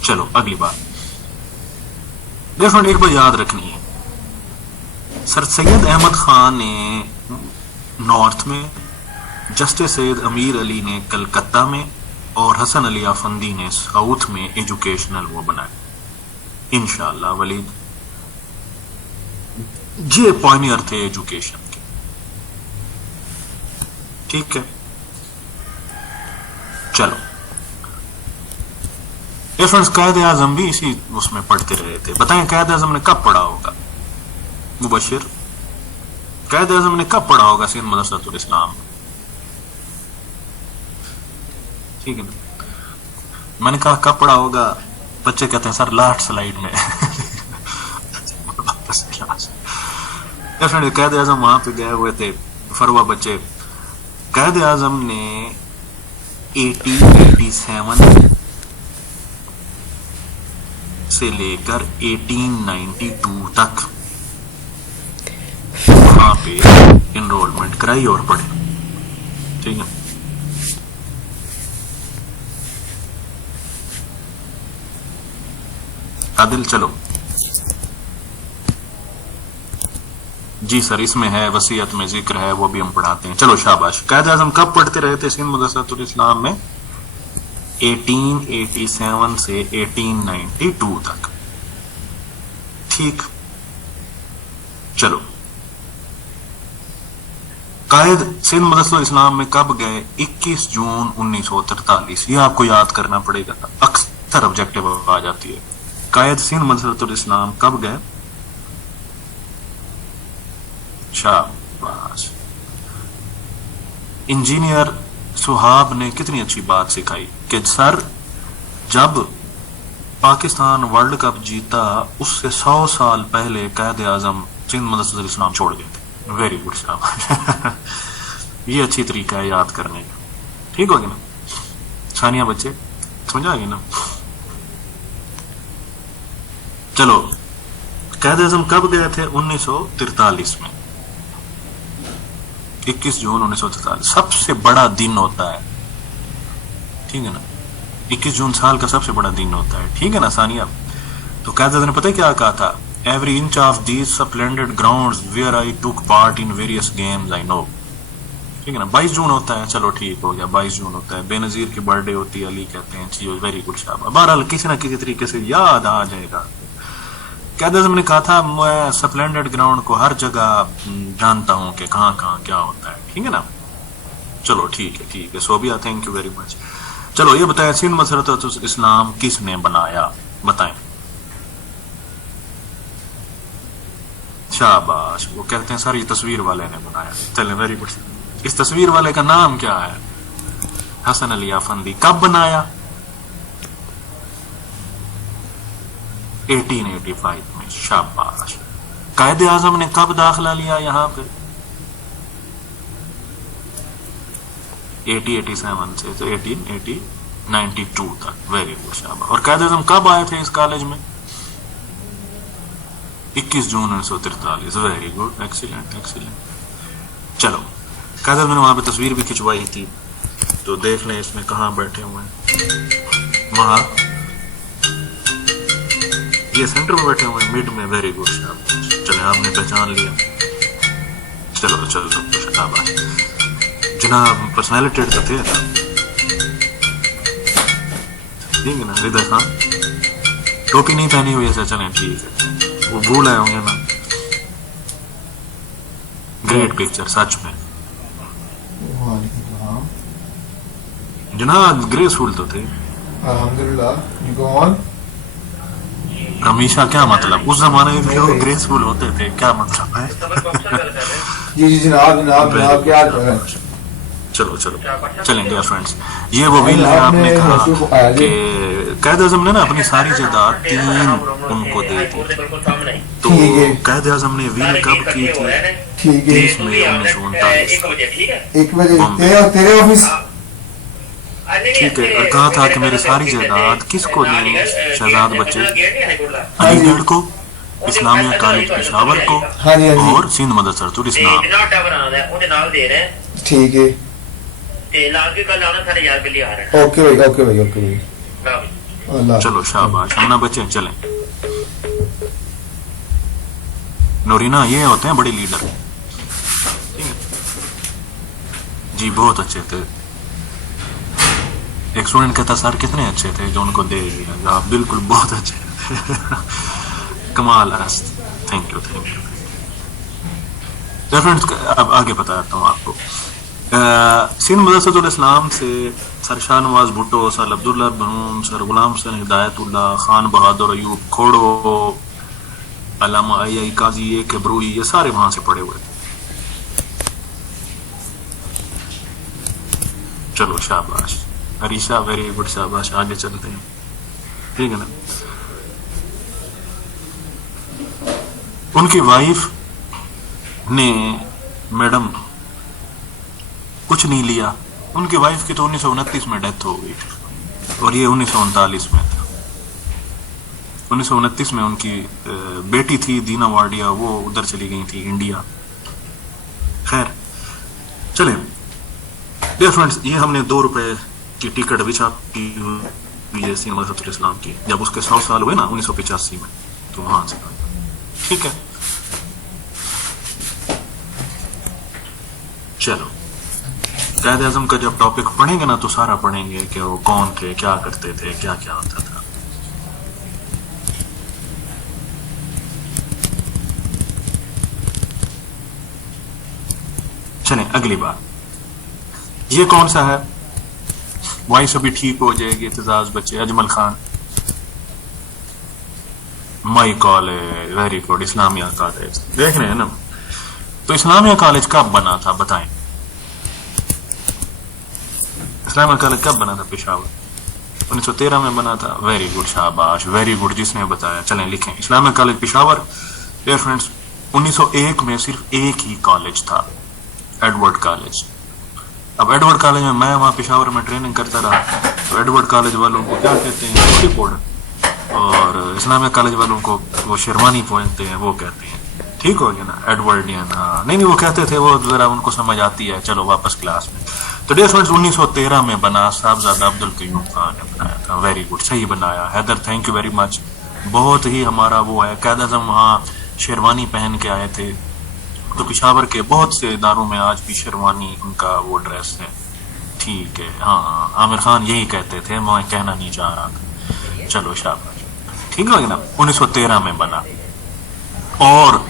चलो अगली बात, देखो एक बार याद रखनी है। सर सैयद अहमद खान ने नॉर्थ में, जस्टिस सैयद अमीर अली ने कलकत्ता में, और हसन अली अफंदी ने साउथ में एजुकेशनल वो बनाए। इंशाअल्लाह वलीद ये पॉइनियर थे एजुकेशन के, ठीक है। चलो, ये फ्रेंड्स, कायद आजम भी इसी उसमें पढ़ते रहे थे। बताएं कायद आजम ने कब पढ़ा होगा? मुबशिर, कायद आजम ने कब पढ़ा होगा सिंध मदरसातुल इस्लाम? ठीक है ना। मैंने कहा कब पढ़ा होगा, बच्चे कहते हैं सर लास्ट स्लाइड में। कायद आजम वहां पे गए हुए थे, फरवा बच्चे। कायद आजम ने 1887 से लेकर 1892 तक वहां पे इनरोलमेंट कराई और पढ़े। ٹھیک ہے. عادل چلو جی سر اس میں ہے وصیت میں ذکر ہے وہ بھی ہم پڑھاتے ہیں. چلو شاباش. قائد اعظم کب پڑھتے رہے تھے سندھ مدرسۃ الاسلام میں؟ 1887 سے 1892 تک. ٹھیک. چلو قائد سندھ مدرسۃ الاسلام میں کب گئے؟ 21 جون 1943. یہ آپ کو یاد کرنا پڑے گا, اکثر آبجیکٹو آ جاتی ہے. قائد سندھ مدرسۃ الاسلام کب گئے؟ شاباش. انجینئر سہاب نے کتنی اچھی بات سکھائی کہ سر جب پاکستان ورلڈ کپ جیتا اس سے 100 سال پہلے قائد اعظم سندھ مدرسۃ الاسلام چھوڑ گئے تھے. ویری گڈ صاحب. یہ اچھی طریقہ ہے یاد کرنے کا. ٹھیک ہوگی نا ثانیہ بچے, سمجھا گی نا؟ چلو قائد اعظم کب گئے تھے؟ 1943 میں. 21 جون 1943 سب سے بڑا دن ہوتا ہے. ٹھیک ہے نا, 21 جون سال کا سب سے بڑا دن ہوتا ہے. ٹھیک ہے نا ثانیہ؟ تو قائد اعظم نے پتہ کیا کہا تھا؟ Every inch of these splendid grounds where I took part in various games I know. ٹھیک ہے نا. 22 جون ہوتا ہے, چلو ٹھیک ہو گیا. 22 جون ہوتا ہے, بے نظیر کی برتھ ڈے ہوتی ہے, علی کہتے ہیں. جی ویری گڈ شاباش. بہرحال کسی نہ کسی طریقے سے یاد آ جائے گا. قائد اعظم نے کہا تھا میں سپلینڈڈ گراؤنڈ کو ہر جگہ جانتا ہوں کہ کہاں کہاں کیا ہوتا ہے. ٹھیک ہے نا. چلو ٹھیک ہے ٹھیک ہے. صوبیہ تھینک یو ویری مچ. چلو یہ بتائیں سندھ مدرسۃ الاسلام کس نے بنایا؟ بتائیں. شاباش. وہ کہتے ہیں سر یہ تصویر والے نے بنایا. چلیں ویری گڈ. اس تصویر والے کا نام کیا ہے؟ حسن علی افندی. کب بنایا؟ 1885 میں. شاباش. قائد اعظم نے کب داخلہ لیا یہاں پہ؟ 1887 سے 1892 تک. ویری گڈ شاباش. اور قائد اعظم کب آئے تھے اس کالج میں؟ 21 جون 1943. Very good. Excellent excellent. چلو قائد اعظم نے وہاں پہ تصویر بھی کھنچوائی تھی تو دیکھ لیں اس میں کہاں بیٹھے ہوئے ہیں. وہاں یہ سینٹر میں بیٹھے ہوئے ہیں, مڈ میں. ویری گڈ شاباش. چلیں آپ نے پہچان لیا. چلو چلو شاباش جناب. پرسنالٹیڈ تو تھے ٹھیک ہے نا. رضا خان ٹوپی نہیں پہنی ہوئی ایسا. چلیں ٹھیک ہے, وہ بھول آئے ہوں گے نا. گریٹ پکچر سچ میں جناب. گریسفل تو تھے الحمدللہ. گو آن. ہمیشہ کیا مطلب اس زمانے میں لوگ گریسفل ہوتے تھے, کیا مطلب ہے؟ جی جی جناب جناب جناب کیا کر رہے ہیں؟ چلو چلو چلیں ڈیئر فرینڈس. یہ وہ ویل ہے. آپ نے کہا کہ قائد اعظم نے نا اپنی ساری جائیداد 3 ان کو دے دی. تو قائد اعظم نے ویل کب کی تھی؟ ٹھیک ہے 30 مئی 1939. 1 بجے تیرے آفس. ٹھیک ہے. اور کہا تھا کہ میری ساری جائیداد کس کو دیں؟ شہزاد بچے علی گڑھ کو, اسلامیہ کالج پشاور کو, اور سندھ مدرسۃ الاسلام. ٹھیک ہے. اوکے بھائی اوکے بھائی اوکے بھائی. اللہ. چلو شاباش. ہم نہ بچے. چلیں نورینا یہ ہوتے ہیں بڑے لیڈر. جی بہت اچھے تھے. ایک اسٹوڈنٹ کہتا سر کتنے اچھے تھے جو ان کو دے دیا. آپ بالکل بہت اچھے تھے. کمال ارست. Thank you thank you. Friends اب آگے بتاتا ہوں آپ کو. سندھ مدرسۃ الاسلام سے سر شاہ نواز بھٹو, سر عبداللہ بنون, سر غلام حسین ہدایت اللہ, خان بہادر ایوب کھوڑو, علامہ آئی قاضی اے کے بروئی, یہ سارے وہاں سے پڑے ہوئے تھے. چلو شاباش. عریشہ ویری گڈ شاباش. آگے چلتے ہیں. ٹھیک ہے نا. ان کی وائف نے میڈم کچھ نہیں لیا. ان کی وائف کی تو 1929 میں ڈیتھ ہو گئی اور یہ 1939 میں تھا. 1929 میں ان کی بیٹی تھی دینا واڈیا, وہ ادھر چلی گئی تھی انڈیا. خیر چلیں डियर फ्रेंड्स, ये हमने 2 रुपए की टिकट अभी छापी हुई है सीन मदरसतुल इस्लाम की, जब उसके 100 साल हुए ना 1985 में, तो वहां से, ठीक है। चलो, कायद आजम का जब टॉपिक पढ़ेंगे ना तो सारा पढ़ेंगे कि वो कौन थे, क्या करते थे, क्या क्या होता था। चलें अगली बात, ये कौन सा है, वॉइस अभी ठीक हो जाएगी। एतजाज बच्चे, Ajmal Khan, my college, very good, Islamia college देख रहे हैं ना। तो इस्लामिया कॉलेज कब बना था बताएं, इस्लामिया कॉलेज कब बना था पेशावर? 1913 में बना था। वेरी गुड, शाबाश, वेरी गुड, जिसने बताया। चलें लिखें, Islamia college Peshawar. Dear friends, 1901 में सिर्फ एक ही कॉलेज था, एडवर्ड कॉलेज। अब एडवर्ड कॉलेज में मैं वहाँ पेशावर में ट्रेनिंग करता रहा, तो एडवर्ड कॉलेज वालों को क्या कहते हैं, कोड, और इस्लामिया कॉलेज वालों को वो शेरवानी पहनते हैं, वो कहते हैं, ठीक हो गया ना, एडवर्डियन। हाँ, नहीं वो कहते थे, वो जरा उनको समझ आती है। चलो वापस क्लास में। तो डियर फ्रेंड्स, 1913 में बना, साहबजादा अब्दुल कयूम खान ने बनाया था। वेरी गुड, सही बनाया। Haider, thank you very much. बहुत ही हमारा वो है, कायद आज़म वहाँ शेरवानी पहन के आए थे, तो पेशावर के बहुत से इदारों में आज भी शेरवानी उनका वो ड्रेस है, ठीक है। हाँ, आमिर खान यही कहते थे, मैं कहना नहीं चाह रहा था। चलो शाबाश, ठीक है ना। 1913 में बना, और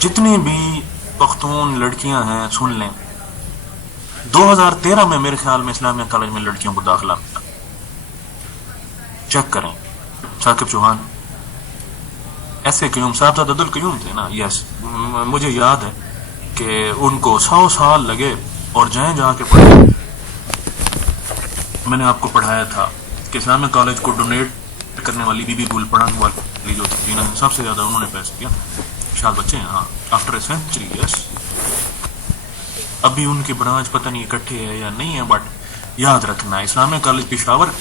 जितनी भी पख्तून लड़कियां हैं सुन लें, 2013 में मेरे ख्याल में इस्लामिया कॉलेज में लड़कियों को दाखिला मिला, चेक करें। साकिब चौहान, ऐसे क्यूम साहब अब्दुल कयूम थे ना, यस, मुझे याद है कि उनको 100 साल लगे, और जहाँ जाके पढ़े, मैंने आपको पढ़ाया था कि इस्लामिया कॉलेज को डोनेट करने वाली बीबी गुल पढ़ाने वाली जो थी ना, सबसे ज्यादा उन्होंने पैसे दिया, शायद बच्चे हैं। हाँ, आफ्टर ए सेंचुरी, यस। अभी उनकी ब्रांच पता नहीं इकट्ठे है या नहीं है, बट याद रखना, इस्लामिया कॉलेज पेशावर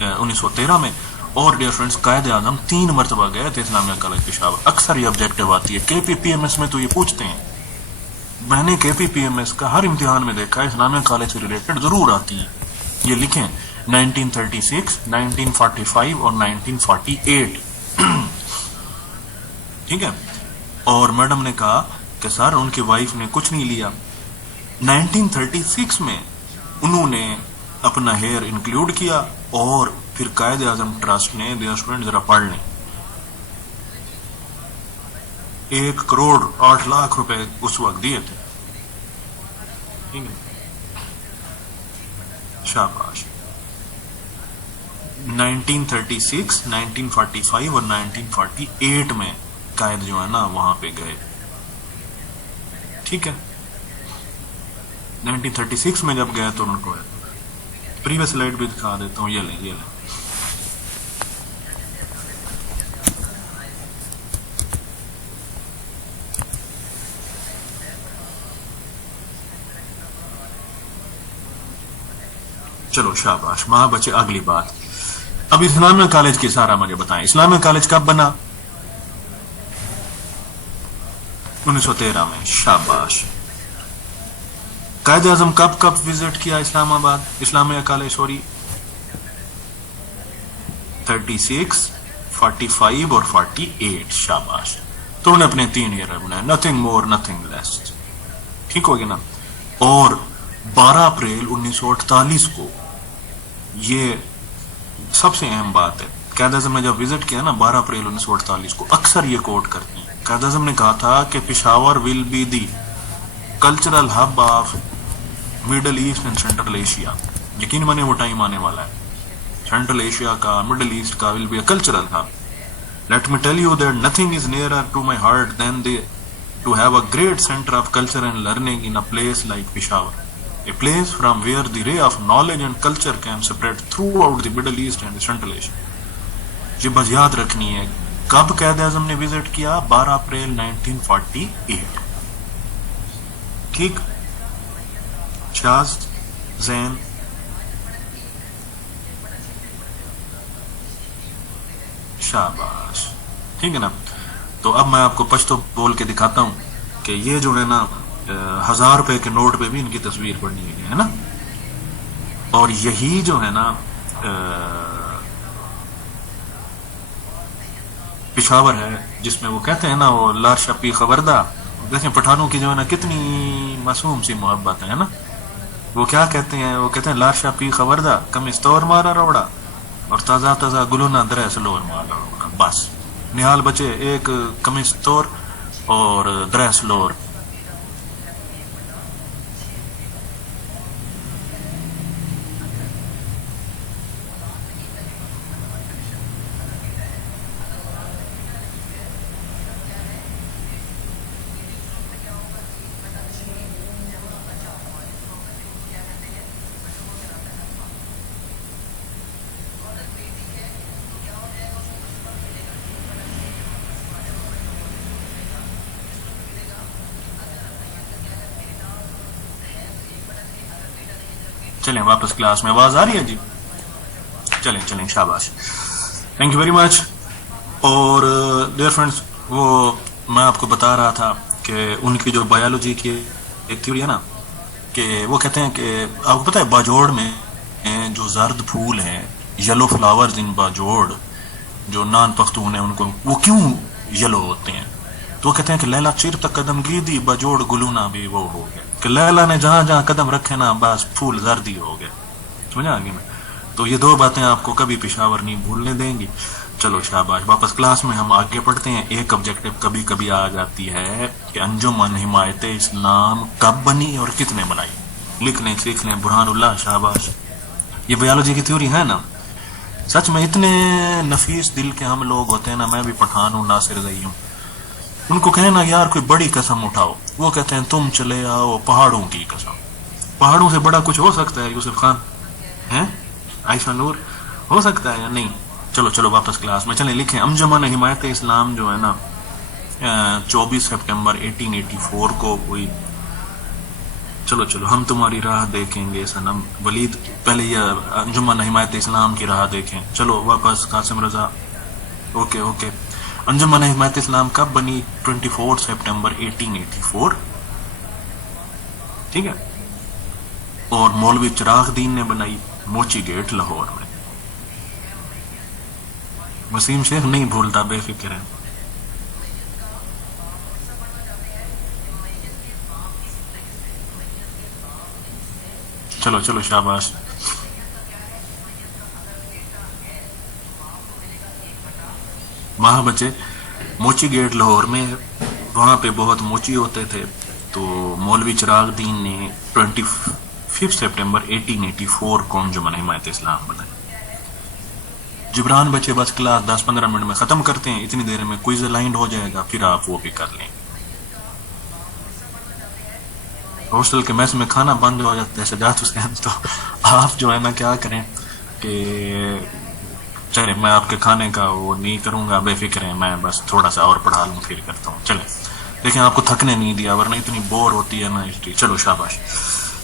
1913 में। और डियर फ्रेंड्स, कायद आज़म 3 मरतबा गए थे इस्लामिया कॉलेज पेशावर। अक्सर ये ऑब्जेक्टिव आती है, KPPMS में तो ये पूछते हैं, मैंने KPPMS का हर इम्तिहान में देखा है, इस्लामिया कॉलेज से रिलेटेड जरूर आती है। ये लिखें, 1936, 1945 और 1948, ठीक है। और मैडम ने कहा कि सर उनकी वाइफ ने कुछ नहीं लिया। 1936 में उन्होंने अपना हेयर इंक्लूड किया, और फिर कायद आज़म ट्रस्ट ने, स्टूडेंट जरा पढ़ लें, 1 करोड़ 8 लाख रुपए उस वक्त दिए थे, ठीक है, शाबाश। 1936, 1945 और 1948 में कायद जो है ना वहां पे गए, ठीक है। 1936 में जब गए तो उनको, प्रीवियस स्लाइड भी दिखा देता हूँ, ये लें। चलो शाबाश, वहां बचे। अगली बात, अब इस्लामिया कॉलेज की सारा मुझे बताएं, इस्लामिया कॉलेज कब बना? 1913 में, शाबाश। कायद आज़म कब कब विजिट किया इस्लामाबाद, इस्लामिया कॉलेज, सॉरी, 36, 45 और 48, शाबाश। तो उन्होंने अपने 3 ईयर बनाए, नथिंग मोर नथिंग लेस, ठीक हो गया ना। और 12 अप्रैल 1948 को, ये सबसे अहम बात है, कायद आज़म ने जब विजिट किया ना 12 अप्रैल 1948 को, अक्सर ये कोट करती हैं, कायद आज़म ने कहा था कि Peshawar will be the cultural hub of Middle East and Central Asia. यकीन माने वो टाइम आने वाला है, सेंट्रल एशिया का, मिडल ईस्ट का will be a cultural hub. Let me tell you that nothing is nearer to my heart than to have a great center of culture and learning in a place like Peshawar, a place from where the ray of knowledge and culture can spread throughout the Middle East and Central Asia. ये बस याद रखनी है। कब कायद आज़म ने visit किया? 12 अप्रैल 1948, ठीक। शाज जैन, शाबाश, ठीक है ना। तो अब मैं आपको पश्तो बोल के दिखाता हूं कि ये जो है ना 1000 रुपए के नोट पे भी इनकी तस्वीर पड़नी है ना, اور یہی جو ہے نا پشاور ہے جس میں وہ کہتے ہیں نا وہ لار شپی خبردہ. دیکھیں پٹھانوں کی جو ہے نا کتنی معصوم سی محبت ہے نا. وہ کیا کہتے ہیں, وہ کہتے ہیں لار شپی خبردہ کمستور مارا روڑا اور تازہ تازہ گلونا درہ سلور مارا روڑا. بس نہال بچے ایک کمستور اور درہ سلور. چلیں واپس کلاس میں. آواز آ رہی ہے جی؟ چلیں چلیں شاباش, تھینک یو ویری مچ. اور ڈیئر فرینڈس, وہ میں آپ کو بتا رہا تھا کہ ان کی جو بایولوجی کی ایک تھیوری ہے نا, کہ وہ کہتے ہیں کہ آپ کو پتہ ہے باجوڑ میں جو زرد پھول ہیں, یلو فلاورز ان باجوڑ, جو نان پختون ہیں ان کو, وہ کیوں یلو ہوتے ہیں؟ تو وہ کہتے ہیں کہ لیلا چیر تک قدم گیدی باجوڑ گلونا بھی وہ ہو گیا, کہ لیلا نے جہاں جہاں قدم رکھے نا بس پھول زردی ہو گئے. سمجھا آگے میں؟ تو یہ دو باتیں آپ کو کبھی پشاور نہیں بھولنے دیں گی. چلو شاباش, واپس کلاس میں ہم آگے پڑھتے ہیں. ایک آبجیکٹو کبھی کبھی آ جاتی ہے کہ انجمن حمایت اسلام کب بنی اور کتنے بنائی. لکھ لیں سیکھ لیں. برہان اللہ, شاباش. یہ بایولوجی کی تھیوری ہے نا. سچ میں اتنے نفیس دل کے ہم لوگ ہوتے ہیں نا. میں بھی پٹھان ہوں, ناصر زئی ہوں. ان کو کہنا یار کوئی بڑی قسم اٹھاؤ, وہ کہتے ہیں تم چلے آؤ پہاڑوں کی قسم. پہاڑوں سے بڑا کچھ ہو سکتا ہے یوسف خان ہیں؟ عائشہ نور, ہو سکتا ہے یا نہیں؟ چلو چلو واپس کلاس میں چلیں. لکھیں انجمن حمایت اسلام جو ہے نا 24 سپٹمبر 1884 کو ہوئی. چلو چلو ہم تمہاری راہ دیکھیں گے سنم. ولید پہلے یہ انجمن حمایت اسلام کی راہ دیکھیں. چلو واپس. قاسم رضا اوکے اوکے. انجمن حمایت اسلام کب بنی؟ 24 سپٹمبر 1884. ٹھیک ہے. اور مولوی چراغ دین نے بنائی موچی گیٹ لاہور میں. وسیم شیخ نہیں بھولتا, بے فکر ہے. چلو چلو شاباش. وہاں بچے موچی گیٹ لاہور میں, وہاں پہ بہت موچی ہوتے تھے. تو مولوی چراغ دین نے 25 سپٹمبر 1884 کو انجمن حمایت اسلام بنائی. جبران بچے بس کلاس 10-15 منٹ میں ختم کرتے ہیں. اتنی دیر میں کوئز الائنڈ ہو جائے گا, پھر آپ وہ بھی کر لیں. ہاسٹل کے میس میں کھانا بند ہو جاتا ہے سجاد حسین, تو آپ جو ہے نا کیا کریں کہ چلے میں آپ کے کھانے کا وہ نہیں کروں گا, بے فکر ہے. میں بس تھوڑا سا اور پڑھا لوں پھر کرتا ہوں. چلیں دیکھیں آپ کو تھکنے نہیں دیا, ورنہ اتنی بور ہوتی ہے نا ہسٹری. چلو شاباش.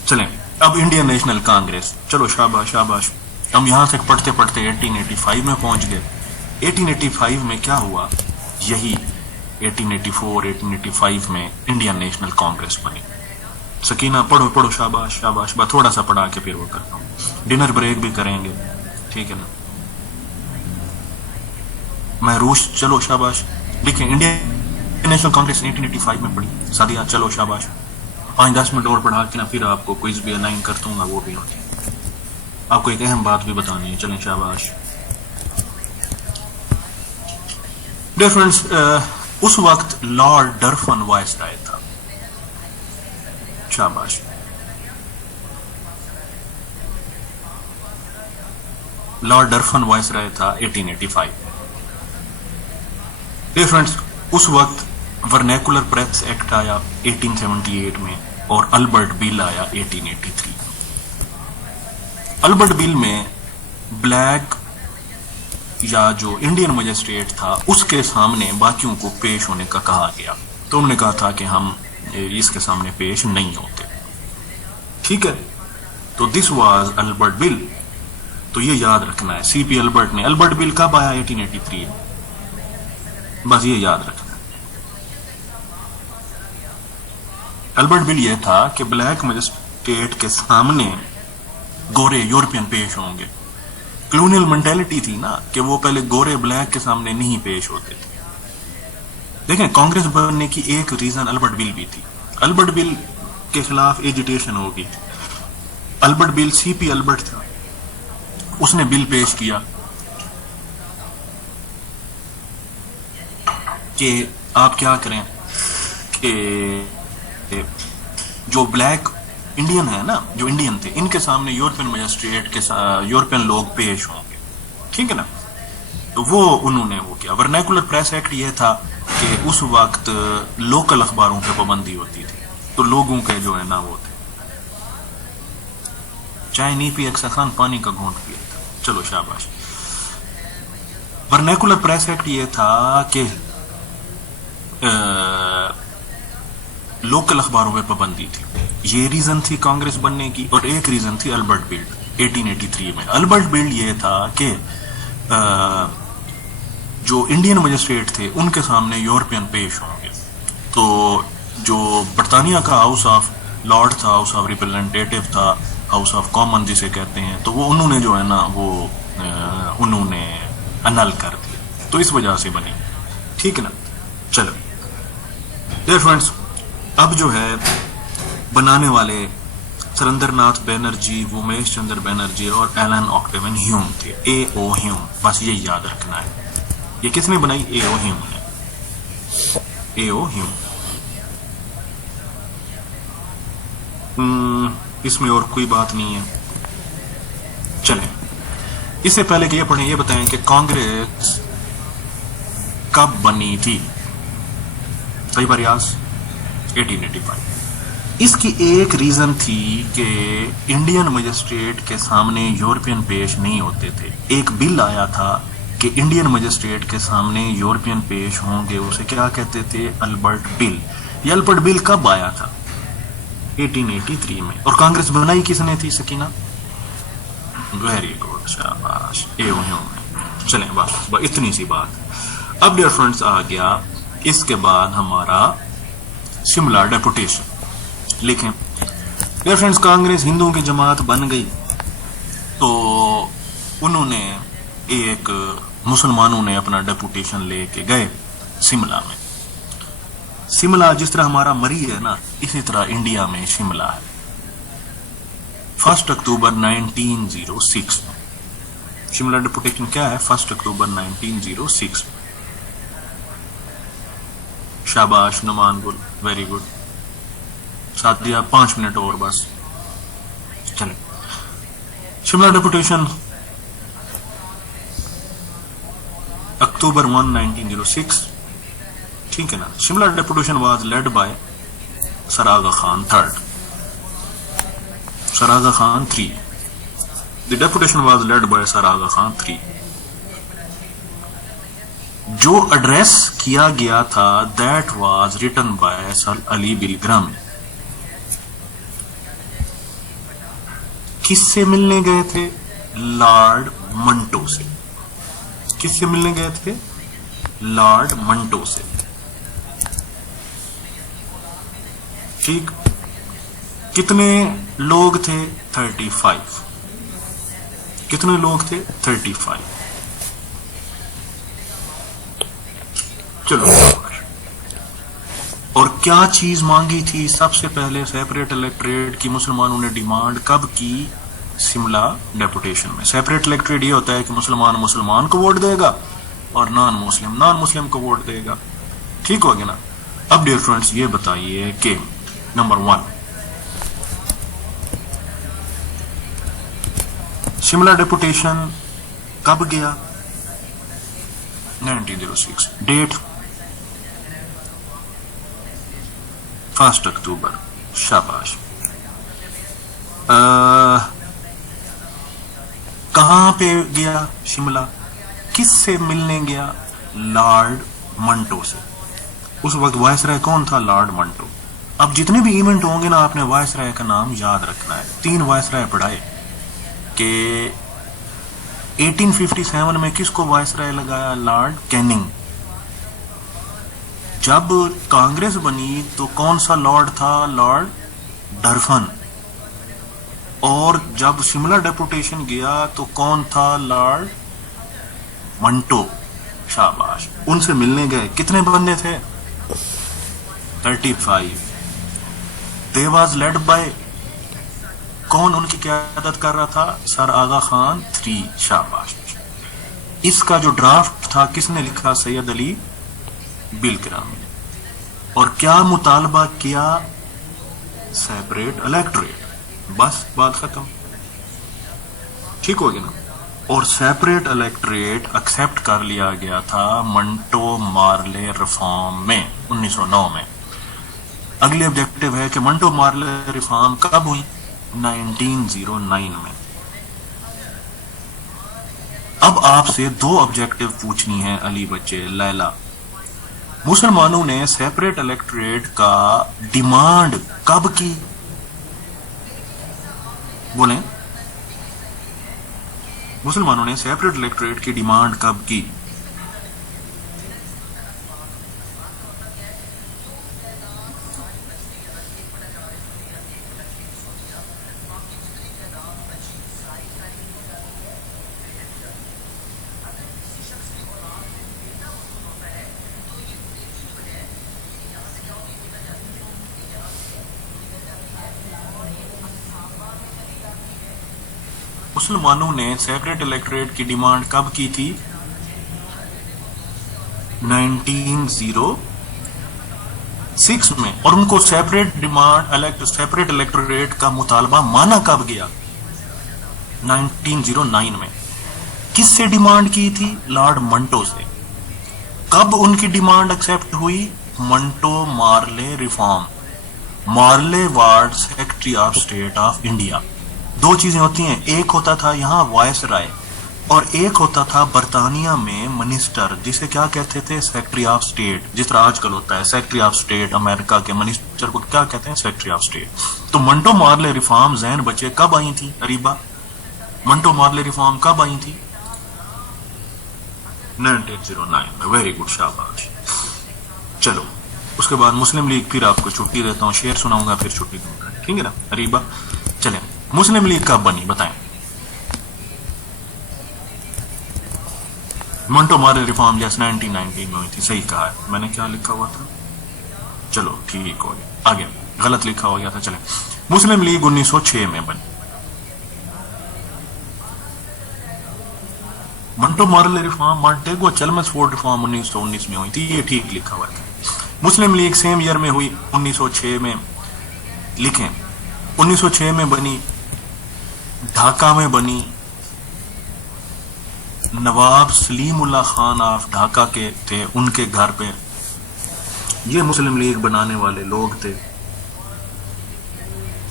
چلیں اب انڈین نیشنل کانگریس. چلو شاباش شاباش. ہم یہاں سے پڑھتے پڑھتے 1885 میں پہنچ گئے. 1885 میں کیا ہوا؟ یہی 1884-1885 میں انڈین نیشنل کانگریس بنی. سکینہ پڑھو پڑھو, شاباش شاباش. بس تھوڑا سا پڑھا کے پھر وہ کرتا ہوں. ڈنر بریک بھی کریں گے, ٹھیک ہے نا. میں روش. چلو شاباش. لکھیں انڈین نیشنل کانگریس 1885 میں پڑھی. سادیہ چلو شاباش. 5-10 منٹ اور پڑھا کے نا پھر آپ کو کوئز بھی الائن کرتا ہوں گا, وہ بھی ہوتی ہے. آپ کو ایک اہم بات بھی بتانی ہے. چلیں شاباش. ڈیئر فرینڈس, اس وقت لارڈ ڈرفن وائس رائے تھا. شاباش. لارڈ ڈرفن وائس رائے تھا 1885. ڈیئر فرینڈس, اس وقت ورنیکولر پریس ایکٹ آیا 1878 میں, اور البرٹ بل آیا 1883. البرٹ بل میں بلیک یا جو انڈین مجسٹریٹ تھا اس کے سامنے باقیوں کو پیش ہونے کا کہا گیا. تو انہوں نے کہا تھا کہ ہم اس کے سامنے پیش نہیں ہوتے. ٹھیک ہے. تو دس واز البرٹ بل. تو یہ یاد رکھنا ہے. سی پی البرٹ نے. البرٹ بل کب آیا؟ 1883 میں. بس یہ یاد رکھنا ہے. البرٹ بل یہ تھا کہ بلیک مجسٹریٹ کے سامنے गोरे यूरोपियन पेश होंगे। कॉलोनियल मेंटेलिटी थी ना कि वो पहले गोरे ब्लैक के सामने नहीं पेश होते थे। देखें, कांग्रेस बनने की एक रीजन अल्बर्ट बिल भी थी। अल्बर्ट बिल के खिलाफ एजिटेशन होगी। अल्बर्ट बिल, सीपी अल्बर्ट था, उसने बिल पेश किया कि आप क्या करें कि जो ब्लैक इंडियन है ना, जो इंडियन थे, इनके सामने यूरोपियन मजिस्ट्रेट के यूरोपियन लोग पेश होंगे, ठीक है ना। तो वो उन्होंने वो किया। वर्नैकुलर प्रेस एक्ट ये था कि उस वक्त लोकल अखबारों पे पाबंदी होती थी, तो लोगों के जो है ना वो थे, चाय नहीं पी अक्सर खान पानी का घूंट पिया था। चलो शाबाश। वर्नैकुलर प्रेस एक्ट ये था कि लोकल अखबारों पे पाबंदी थी। ये रीजन थी कांग्रेस बनने की। और एक रीजन थी अल्बर्ट बिल्ड 1883 में। अल्बर्ट बिल्ड ये था कि जो इंडियन मजिस्ट्रेट थे उनके सामने यूरोपियन पेश होंगे। तो जो बरतानिया का हाउस ऑफ लॉर्ड था, हाउस ऑफ रिप्रेजेंटेटिव था, हाउस ऑफ कॉमन जिसे कहते हैं, तो वो उन्होंने जो है ना वो उन्होंने अनल कर दिया। तो इस वजह से बनी, ठीक है ना। चलो डियर फ्रेंड्स, अब जो है बनाने वाले सुरेंद्रनाथ बैनर्जी, उमेश चंद्र बैनर्जी और एलन ऑक्टेवियन ह्यूम थे। A.O. ह्यूम, बस ये याद रखना है। ये किसने बनाई? A.O. ह्यूम ने। A.O. ह्यूम। इसमें और कोई बात नहीं है। चलें, इससे पहले कि ये पढ़ें, ये बताएं कि कांग्रेस कब बनी थी? कई बार 1885। इसकी एक रीजन थी कि इंडियन मजिस्ट्रेट के सामने यूरोपियन पेश नहीं होते थे। एक बिल आया था कि इंडियन मजिस्ट्रेट के सामने यूरोपियन पेश होंगे, उसे क्या कहते थे? Albert bill. ये अल्बर्ट बिल कब आया था? 1883 में। और कांग्रेस बनाई किसने थी? सकीना। वेरी गुड, शाबाश। A.O. ह्यूम ने। चलें, बस इतनी सी बात। अब डियर फ्रेंड्स आ गया इसके बाद हमारा शिमला डेपुटेशन। लिखें डियर फ्रेंड्स, कांग्रेस हिंदुओं की जमात बन गई तो उन्होंने एक मुसलमानों ने अपना डेपुटेशन लेके गए शिमला में। शिमला जिस तरह हमारा मरी है ना, इसी तरह इंडिया में शिमला है। 1 अक्टूबर 1906 में शिमला डेपुटेशन क्या है? 1 अक्टूबर 1906 में। शाबाश नुमान गुल, वेरी गुड। साथ दिया 5 मिनट और बस। चले, शिमला डेपुटेशन अक्टूबर 1, 1906, ठीक है ना। Shimla deputation was led by sir Aga Khan III, sir Aga Khan III। The deputation was led by sir Aga Khan III। जो एड्रेस किया गया था that was written by sir Ali Bilgrami. किससे मिलने गए थे? लॉर्ड मंटो से। किससे मिलने गए थे? लॉर्ड मंटो से, ठीक। कितने लोग थे? 35। कितने लोग थे? 35। चलो, और क्या चीज मांगी थी? सबसे पहले सेपरेट इलेक्टोरेट की मुसलमानों ने डिमांड कब की? शिमला डेपुटेशन में। सेपरेट इलेक्टोरेट ये होता है कि मुसलमान मुसलमान को वोट देगा और नॉन मुस्लिम को वोट देगा, ठीक हो गया ना। अब डियर फ्रेंड्स ये बताइए कि नंबर 1, शिमला डेपुटेशन कब गया? 1906। डेट 1 अक्टूबर। शाबाश। कहां पे गया शिमला? किससे मिलने गया? लॉर्ड मंटो से। उस वक्त वायसराय कौन था? लॉर्ड मंटो। अब जितने भी इवेंट होंगे ना, आपने वायसराय का नाम याद रखना है। 3 वायसराय पढ़ाए कि 1857 में किसको वायसराय लगाया? Lord Canning. जब कांग्रेस बनी तो कौन सा लॉर्ड था? लॉर्ड डरफन। اور جب شملہ ڈیپوٹیشن گیا تو کون تھا؟ لارڈ منٹو. شاباش. ان سے ملنے گئے. کتنے بندے تھے؟ 35. They was led by کون ان کی قیادت کر رہا تھا؟ سر آغا خان 3. شاباش. اس کا جو ڈرافٹ تھا کس نے لکھا؟ سید علی بالکرامی. اور کیا مطالبہ کیا؟ Separate electorate. بس بات ختم. ٹھیک ہو گیا نا. اور سیپریٹ الیکٹوریٹ ایکسپٹ کر لیا گیا تھا منٹو مارلے ریفارم میں 1909 میں. اگلی آبجیکٹو ہے کہ منٹو مارلے ریفارم کب ہوئی؟ 1909 میں. اب آپ سے 2 آبجیکٹو پوچھنی ہے علی بچے. لیلا، مسلمانوں نے سیپریٹ الیکٹوریٹ کا ڈیمانڈ کب کی؟ بولیں. مسلمانوں نے سیپریٹ الیکٹوریٹ کی ڈیمانڈ کب کی؟ مسلمانوں نے سیپریٹ الیکٹوریٹ کی ڈیمانڈ کب کی تھی؟ 1906 میں. اور ان کو سیپریٹ الیکٹوریٹ کا مطالبہ مانا کب گیا؟ 1909 میں. کس سے ڈیمانڈ کی تھی؟ لارڈ منٹو سے. کب ان کی ڈیمانڈ ایکسپٹ ہوئی؟ Minto Morley reform. مارلے وارڈ secretary of state of India. 2 چیزیں ہوتی ہیں. ایک ہوتا تھا یہاں وائس رائے اور ایک ہوتا تھا برطانیہ میں منسٹر، جسے کیا کہتے تھے؟ Secretary of state. جس طرح آج کل ہوتا ہے سیکرٹری آف اسٹیٹ امریکہ کے منسٹر کو کیا کہتے ہیں؟ Secretary of state. تو منٹو مارلے ریفارم ذہن بچے کب آئی تھی؟ اریبا، منٹو مارلے ریفارم کب آئی تھی؟ 1909 میں. Very good. شاباش. چلو اس کے بعد مسلم لیگ. پھر آپ کو چھٹی دیتا ہوں، شعر سناؤں گا پھر چھٹی دوں گا. ٹھیک ہے نا اریبا؟ چلیں. مسلم لیگ کب بنی بتائیں؟ منٹو مارلے ریفارم جیسے 1919 میں ہوئی تھی. صحیح کہا ہے. میں نے کیا لکھا ہوا تھا؟ چلو ٹھیک ہو گیا. آگے غلط لکھا ہو گیا تھا. چلیں. مسلم لیگ 1906 میں بنی. منٹو مارلے ریفارم مانٹیگو چلمسفورڈ ریفارم 1919 میں ہوئی تھی. یہ ٹھیک لکھا ہوا تھا. مسلم لیگ سیم ایئر میں ہوئی 1906 میں. لکھیں 1906 میں بنی. ڈھاکہ میں بنی. نواب سلیم اللہ خان آف ڈھاکہ کے تھے، ان کے گھر پہ یہ مسلم لیگ بنانے والے لوگ تھے.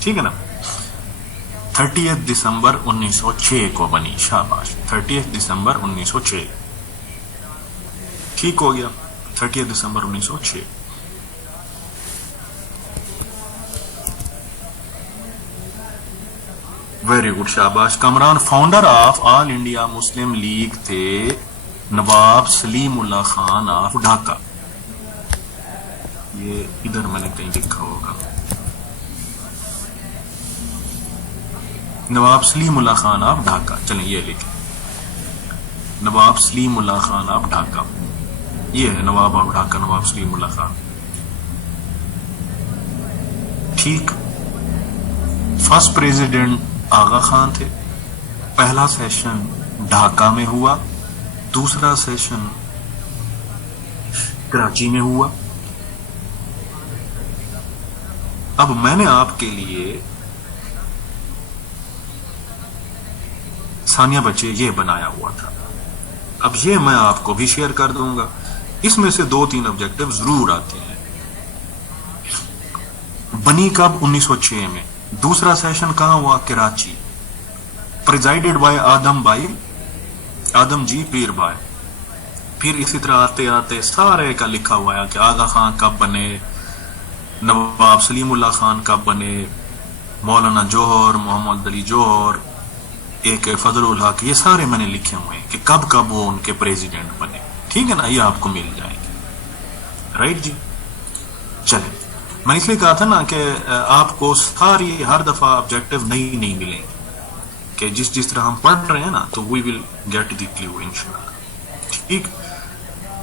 ٹھیک ہے نا. 30 دسمبر 1906 کو بنی. شاباش. 30 دسمبر 1906. ٹھیک ہو گیا. 30 دسمبر 1906. Very good. شاباش. Kamran founder of All India Muslim League تھے نواب سلیم اللہ خان آف ڈھاکہ. یہ ادھر میں نے کہیں لکھا ہوگا. Nawab Salimullah Khan of Dhaka. چلیں یہ لکھیں. Nawab Salimullah Khan of Dhaka. یہ ہے نواب آف ڈھاکہ، نواب سلیم اللہ خان. ٹھیک. فرسٹ پریزیڈنٹ آغا خان تھے. پہلا سیشن ڈھاکہ میں ہوا، دوسرا سیشن کراچی میں ہوا. اب میں نے آپ کے لیے ثانیہ بچے یہ بنایا ہوا تھا. اب یہ میں آپ کو بھی شیئر کر دوں گا. اس میں سے 2-3 آبجیکٹو ضرور آتے ہیں. بنی کب؟ 1906 میں. دوسرا سیشن کہاں ہوا؟ کراچی. پریزائیڈڈ بائی آدم جی پیر بھائی. پھر اسی طرح آتے آتے سارے کا لکھا ہوا ہے کہ آغا خان کب بنے، نواب سلیم اللہ خان کب بنے، مولانا جوہر، محمد علی جوہر، ایک فضل الحق. یہ سارے میں نے لکھے ہوئے ہیں کہ کب کب وہ ان کے پریزیڈنٹ بنے. ٹھیک ہے نا. یہ آپ کو مل جائے گی. رائٹ جی. چلیں میں اس لیے کہا تھا نا کہ آپ کو ساری ہر دفعہ آبجیکٹو نہیں ملیں گے، کہ جس طرح ہم پڑھ رہے ہیں نا تو وی ول گیٹ دی کلیو انشاءاللہ. ٹھیک،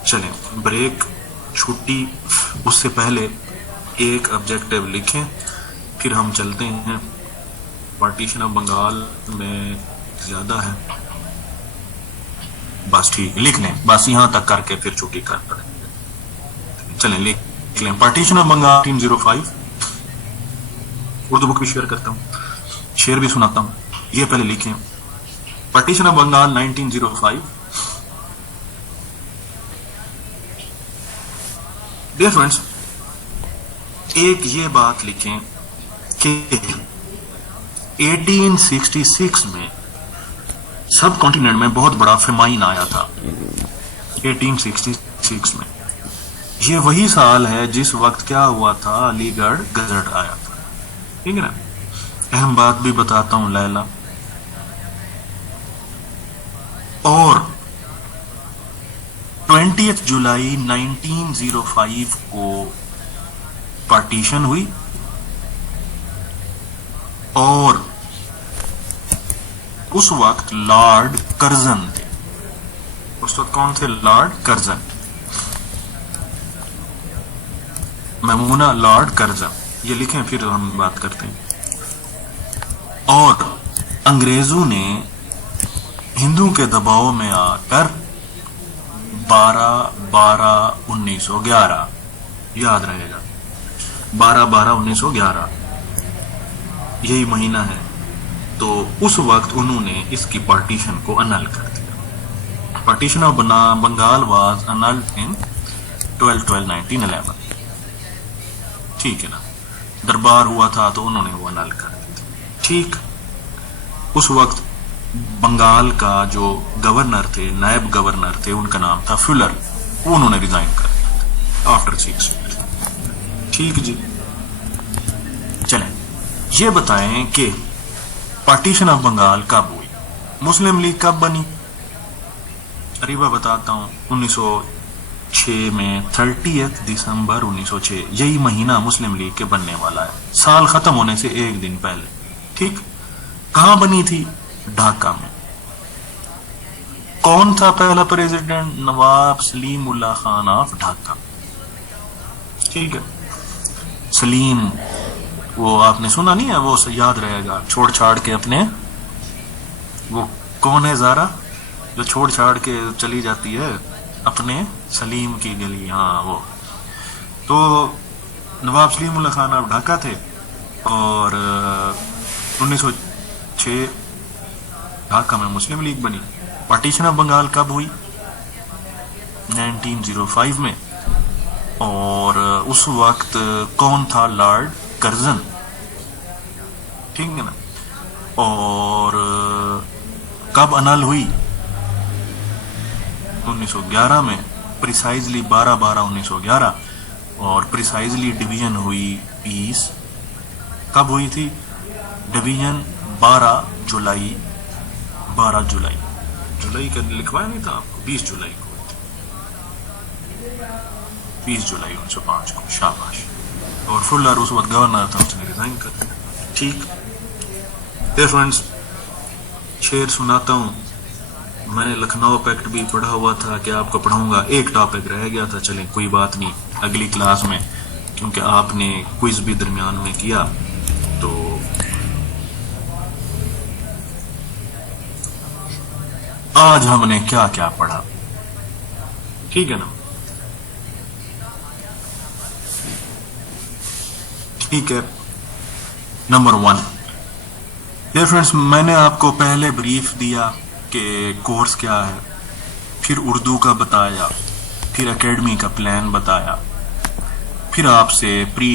چلیں بریک، چھٹی، اس سے پہلے ایک آبجیکٹو لکھیں، پھر ہم چلتے ہیں. پارٹیشن آف بنگال میں زیادہ ہے، بس ٹھیک لکھ لیں، بس یہاں تک کر کے پھر چھٹی کر پڑیں. چلیں لکھ لیں پارٹیشن آف بنگال 1905. اردو بک بھی شیئر کرتا ہوں، شیئر بھی سناتا ہوں. یہ پہلے لکھیں partition of Bengal 1905. Dear friends, ایک یہ بات لکھیں کہ 1866 میں سب کانٹیننٹ میں بہت بڑا فیمائن آیا تھا. 1866 میں یہ وہی سال ہے جس وقت کیا ہوا تھا، علی گڑھ گزٹ آیا تھا. ٹھیک ہے نا. اہم بات بھی بتاتا ہوں لیلا. اور 20 جولائی 1905 کو پارٹیشن ہوئی، اور اس وقت لارڈ کرزن تھے. اس وقت کون تھے؟ Lord Curzon, Maimuna Lord Curzon. یہ لکھیں پھر ہم بات کرتے ہیں. اور انگریزوں نے ہندوؤں کے دباؤ میں آ کر 12/12/1911 یاد رہے گا، 12/12/1911 یہی مہینہ ہے. تو اس وقت انہوں نے اس کی پارٹیشن کو انل کر دیا. پارٹیشن آف بنگال واز انلڈ ان 12/12/1911. ٹھیک ہے نا. دربار ہوا تھا تو انہوں نے وہ انل کر دیا. ٹھیک. اس وقت بنگال کا جو گورنر تھے، نائب گورنر تھے، ان کا نام تھا فولر. وہ انہوں نے ریزائن کر دیا تھا آفٹر 6 years. ٹھیک جی. چلیں یہ بتائیں کہ پارٹیشن آف بنگال کب ہوئی، مسلم لیگ کب بنی. قریبا بتاتا ہوں، 1906 میں 30 دسمبر 1906 یہی مہینہ مسلم لیگ کے بننے والا ہے، سال ختم ہونے سے ایک دن پہلے. ٹھیک. کہاں بنی تھی؟ ڈھاکہ میں. کون تھا پہلا president? Nawab Salimullah Khan of Dhaka. ٹھیک ہے. سلیم، وہ آپ نے سنا نہیں ہے، وہ یاد رہے گا، چھوڑ چھاڑ کے اپنے، وہ کون ہے زارا جو چھوڑ چھاڑ کے چلی جاتی ہے اپنے سلیم کی گلی. ہاں وہ تو نواب سلیم اللہ خان آف ڈھاکہ تھے. اور 1906 ڈھاکہ میں مسلم لیگ بنی. پارٹیشن آف بنگال کب ہوئی؟ 1905 میں. اور اس وقت کون تھا؟ Lord Curzon. ٹھیک ہے نا. اور کب انل ہوئی؟ 1911 میں، پریسائزلی 12/12/1911. اور پریسائزلی ڈویژن ہوئی 20. کب ہوئی تھی ڈویژن؟ 12 جولائی. جولائی کا لکھوایا نہیں تھا آپ کو؟ 20 جولائی کو، 20 جولائی 1905 کو. شاباش. اور فولر اس وقت گورنر تھا، اس نے ریزائن کر دیا. ٹھیک. ڈیئر فرینڈز، شعر سناتا ہوں. میں نے لکھنؤ پیکٹ بھی پڑھا ہوا تھا کہ آپ کو پڑھاؤں گا، ایک ٹاپک رہ گیا تھا. چلیں کوئی بات نہیں، اگلی کلاس میں، کیونکہ آپ نے کوئز بھی درمیان میں کیا. تو آج ہم نے کیا کیا پڑھا؟ ٹھیک ہے نا. ٹھیک ہے. نمبر 1. ڈیئر فرینڈز، میں نے آپ کو پہلے بریف دیا کہ کورس کیا ہے، پھر اردو کا بتایا، پھر اکیڈمی کا پلان بتایا، پھر آپ سے پری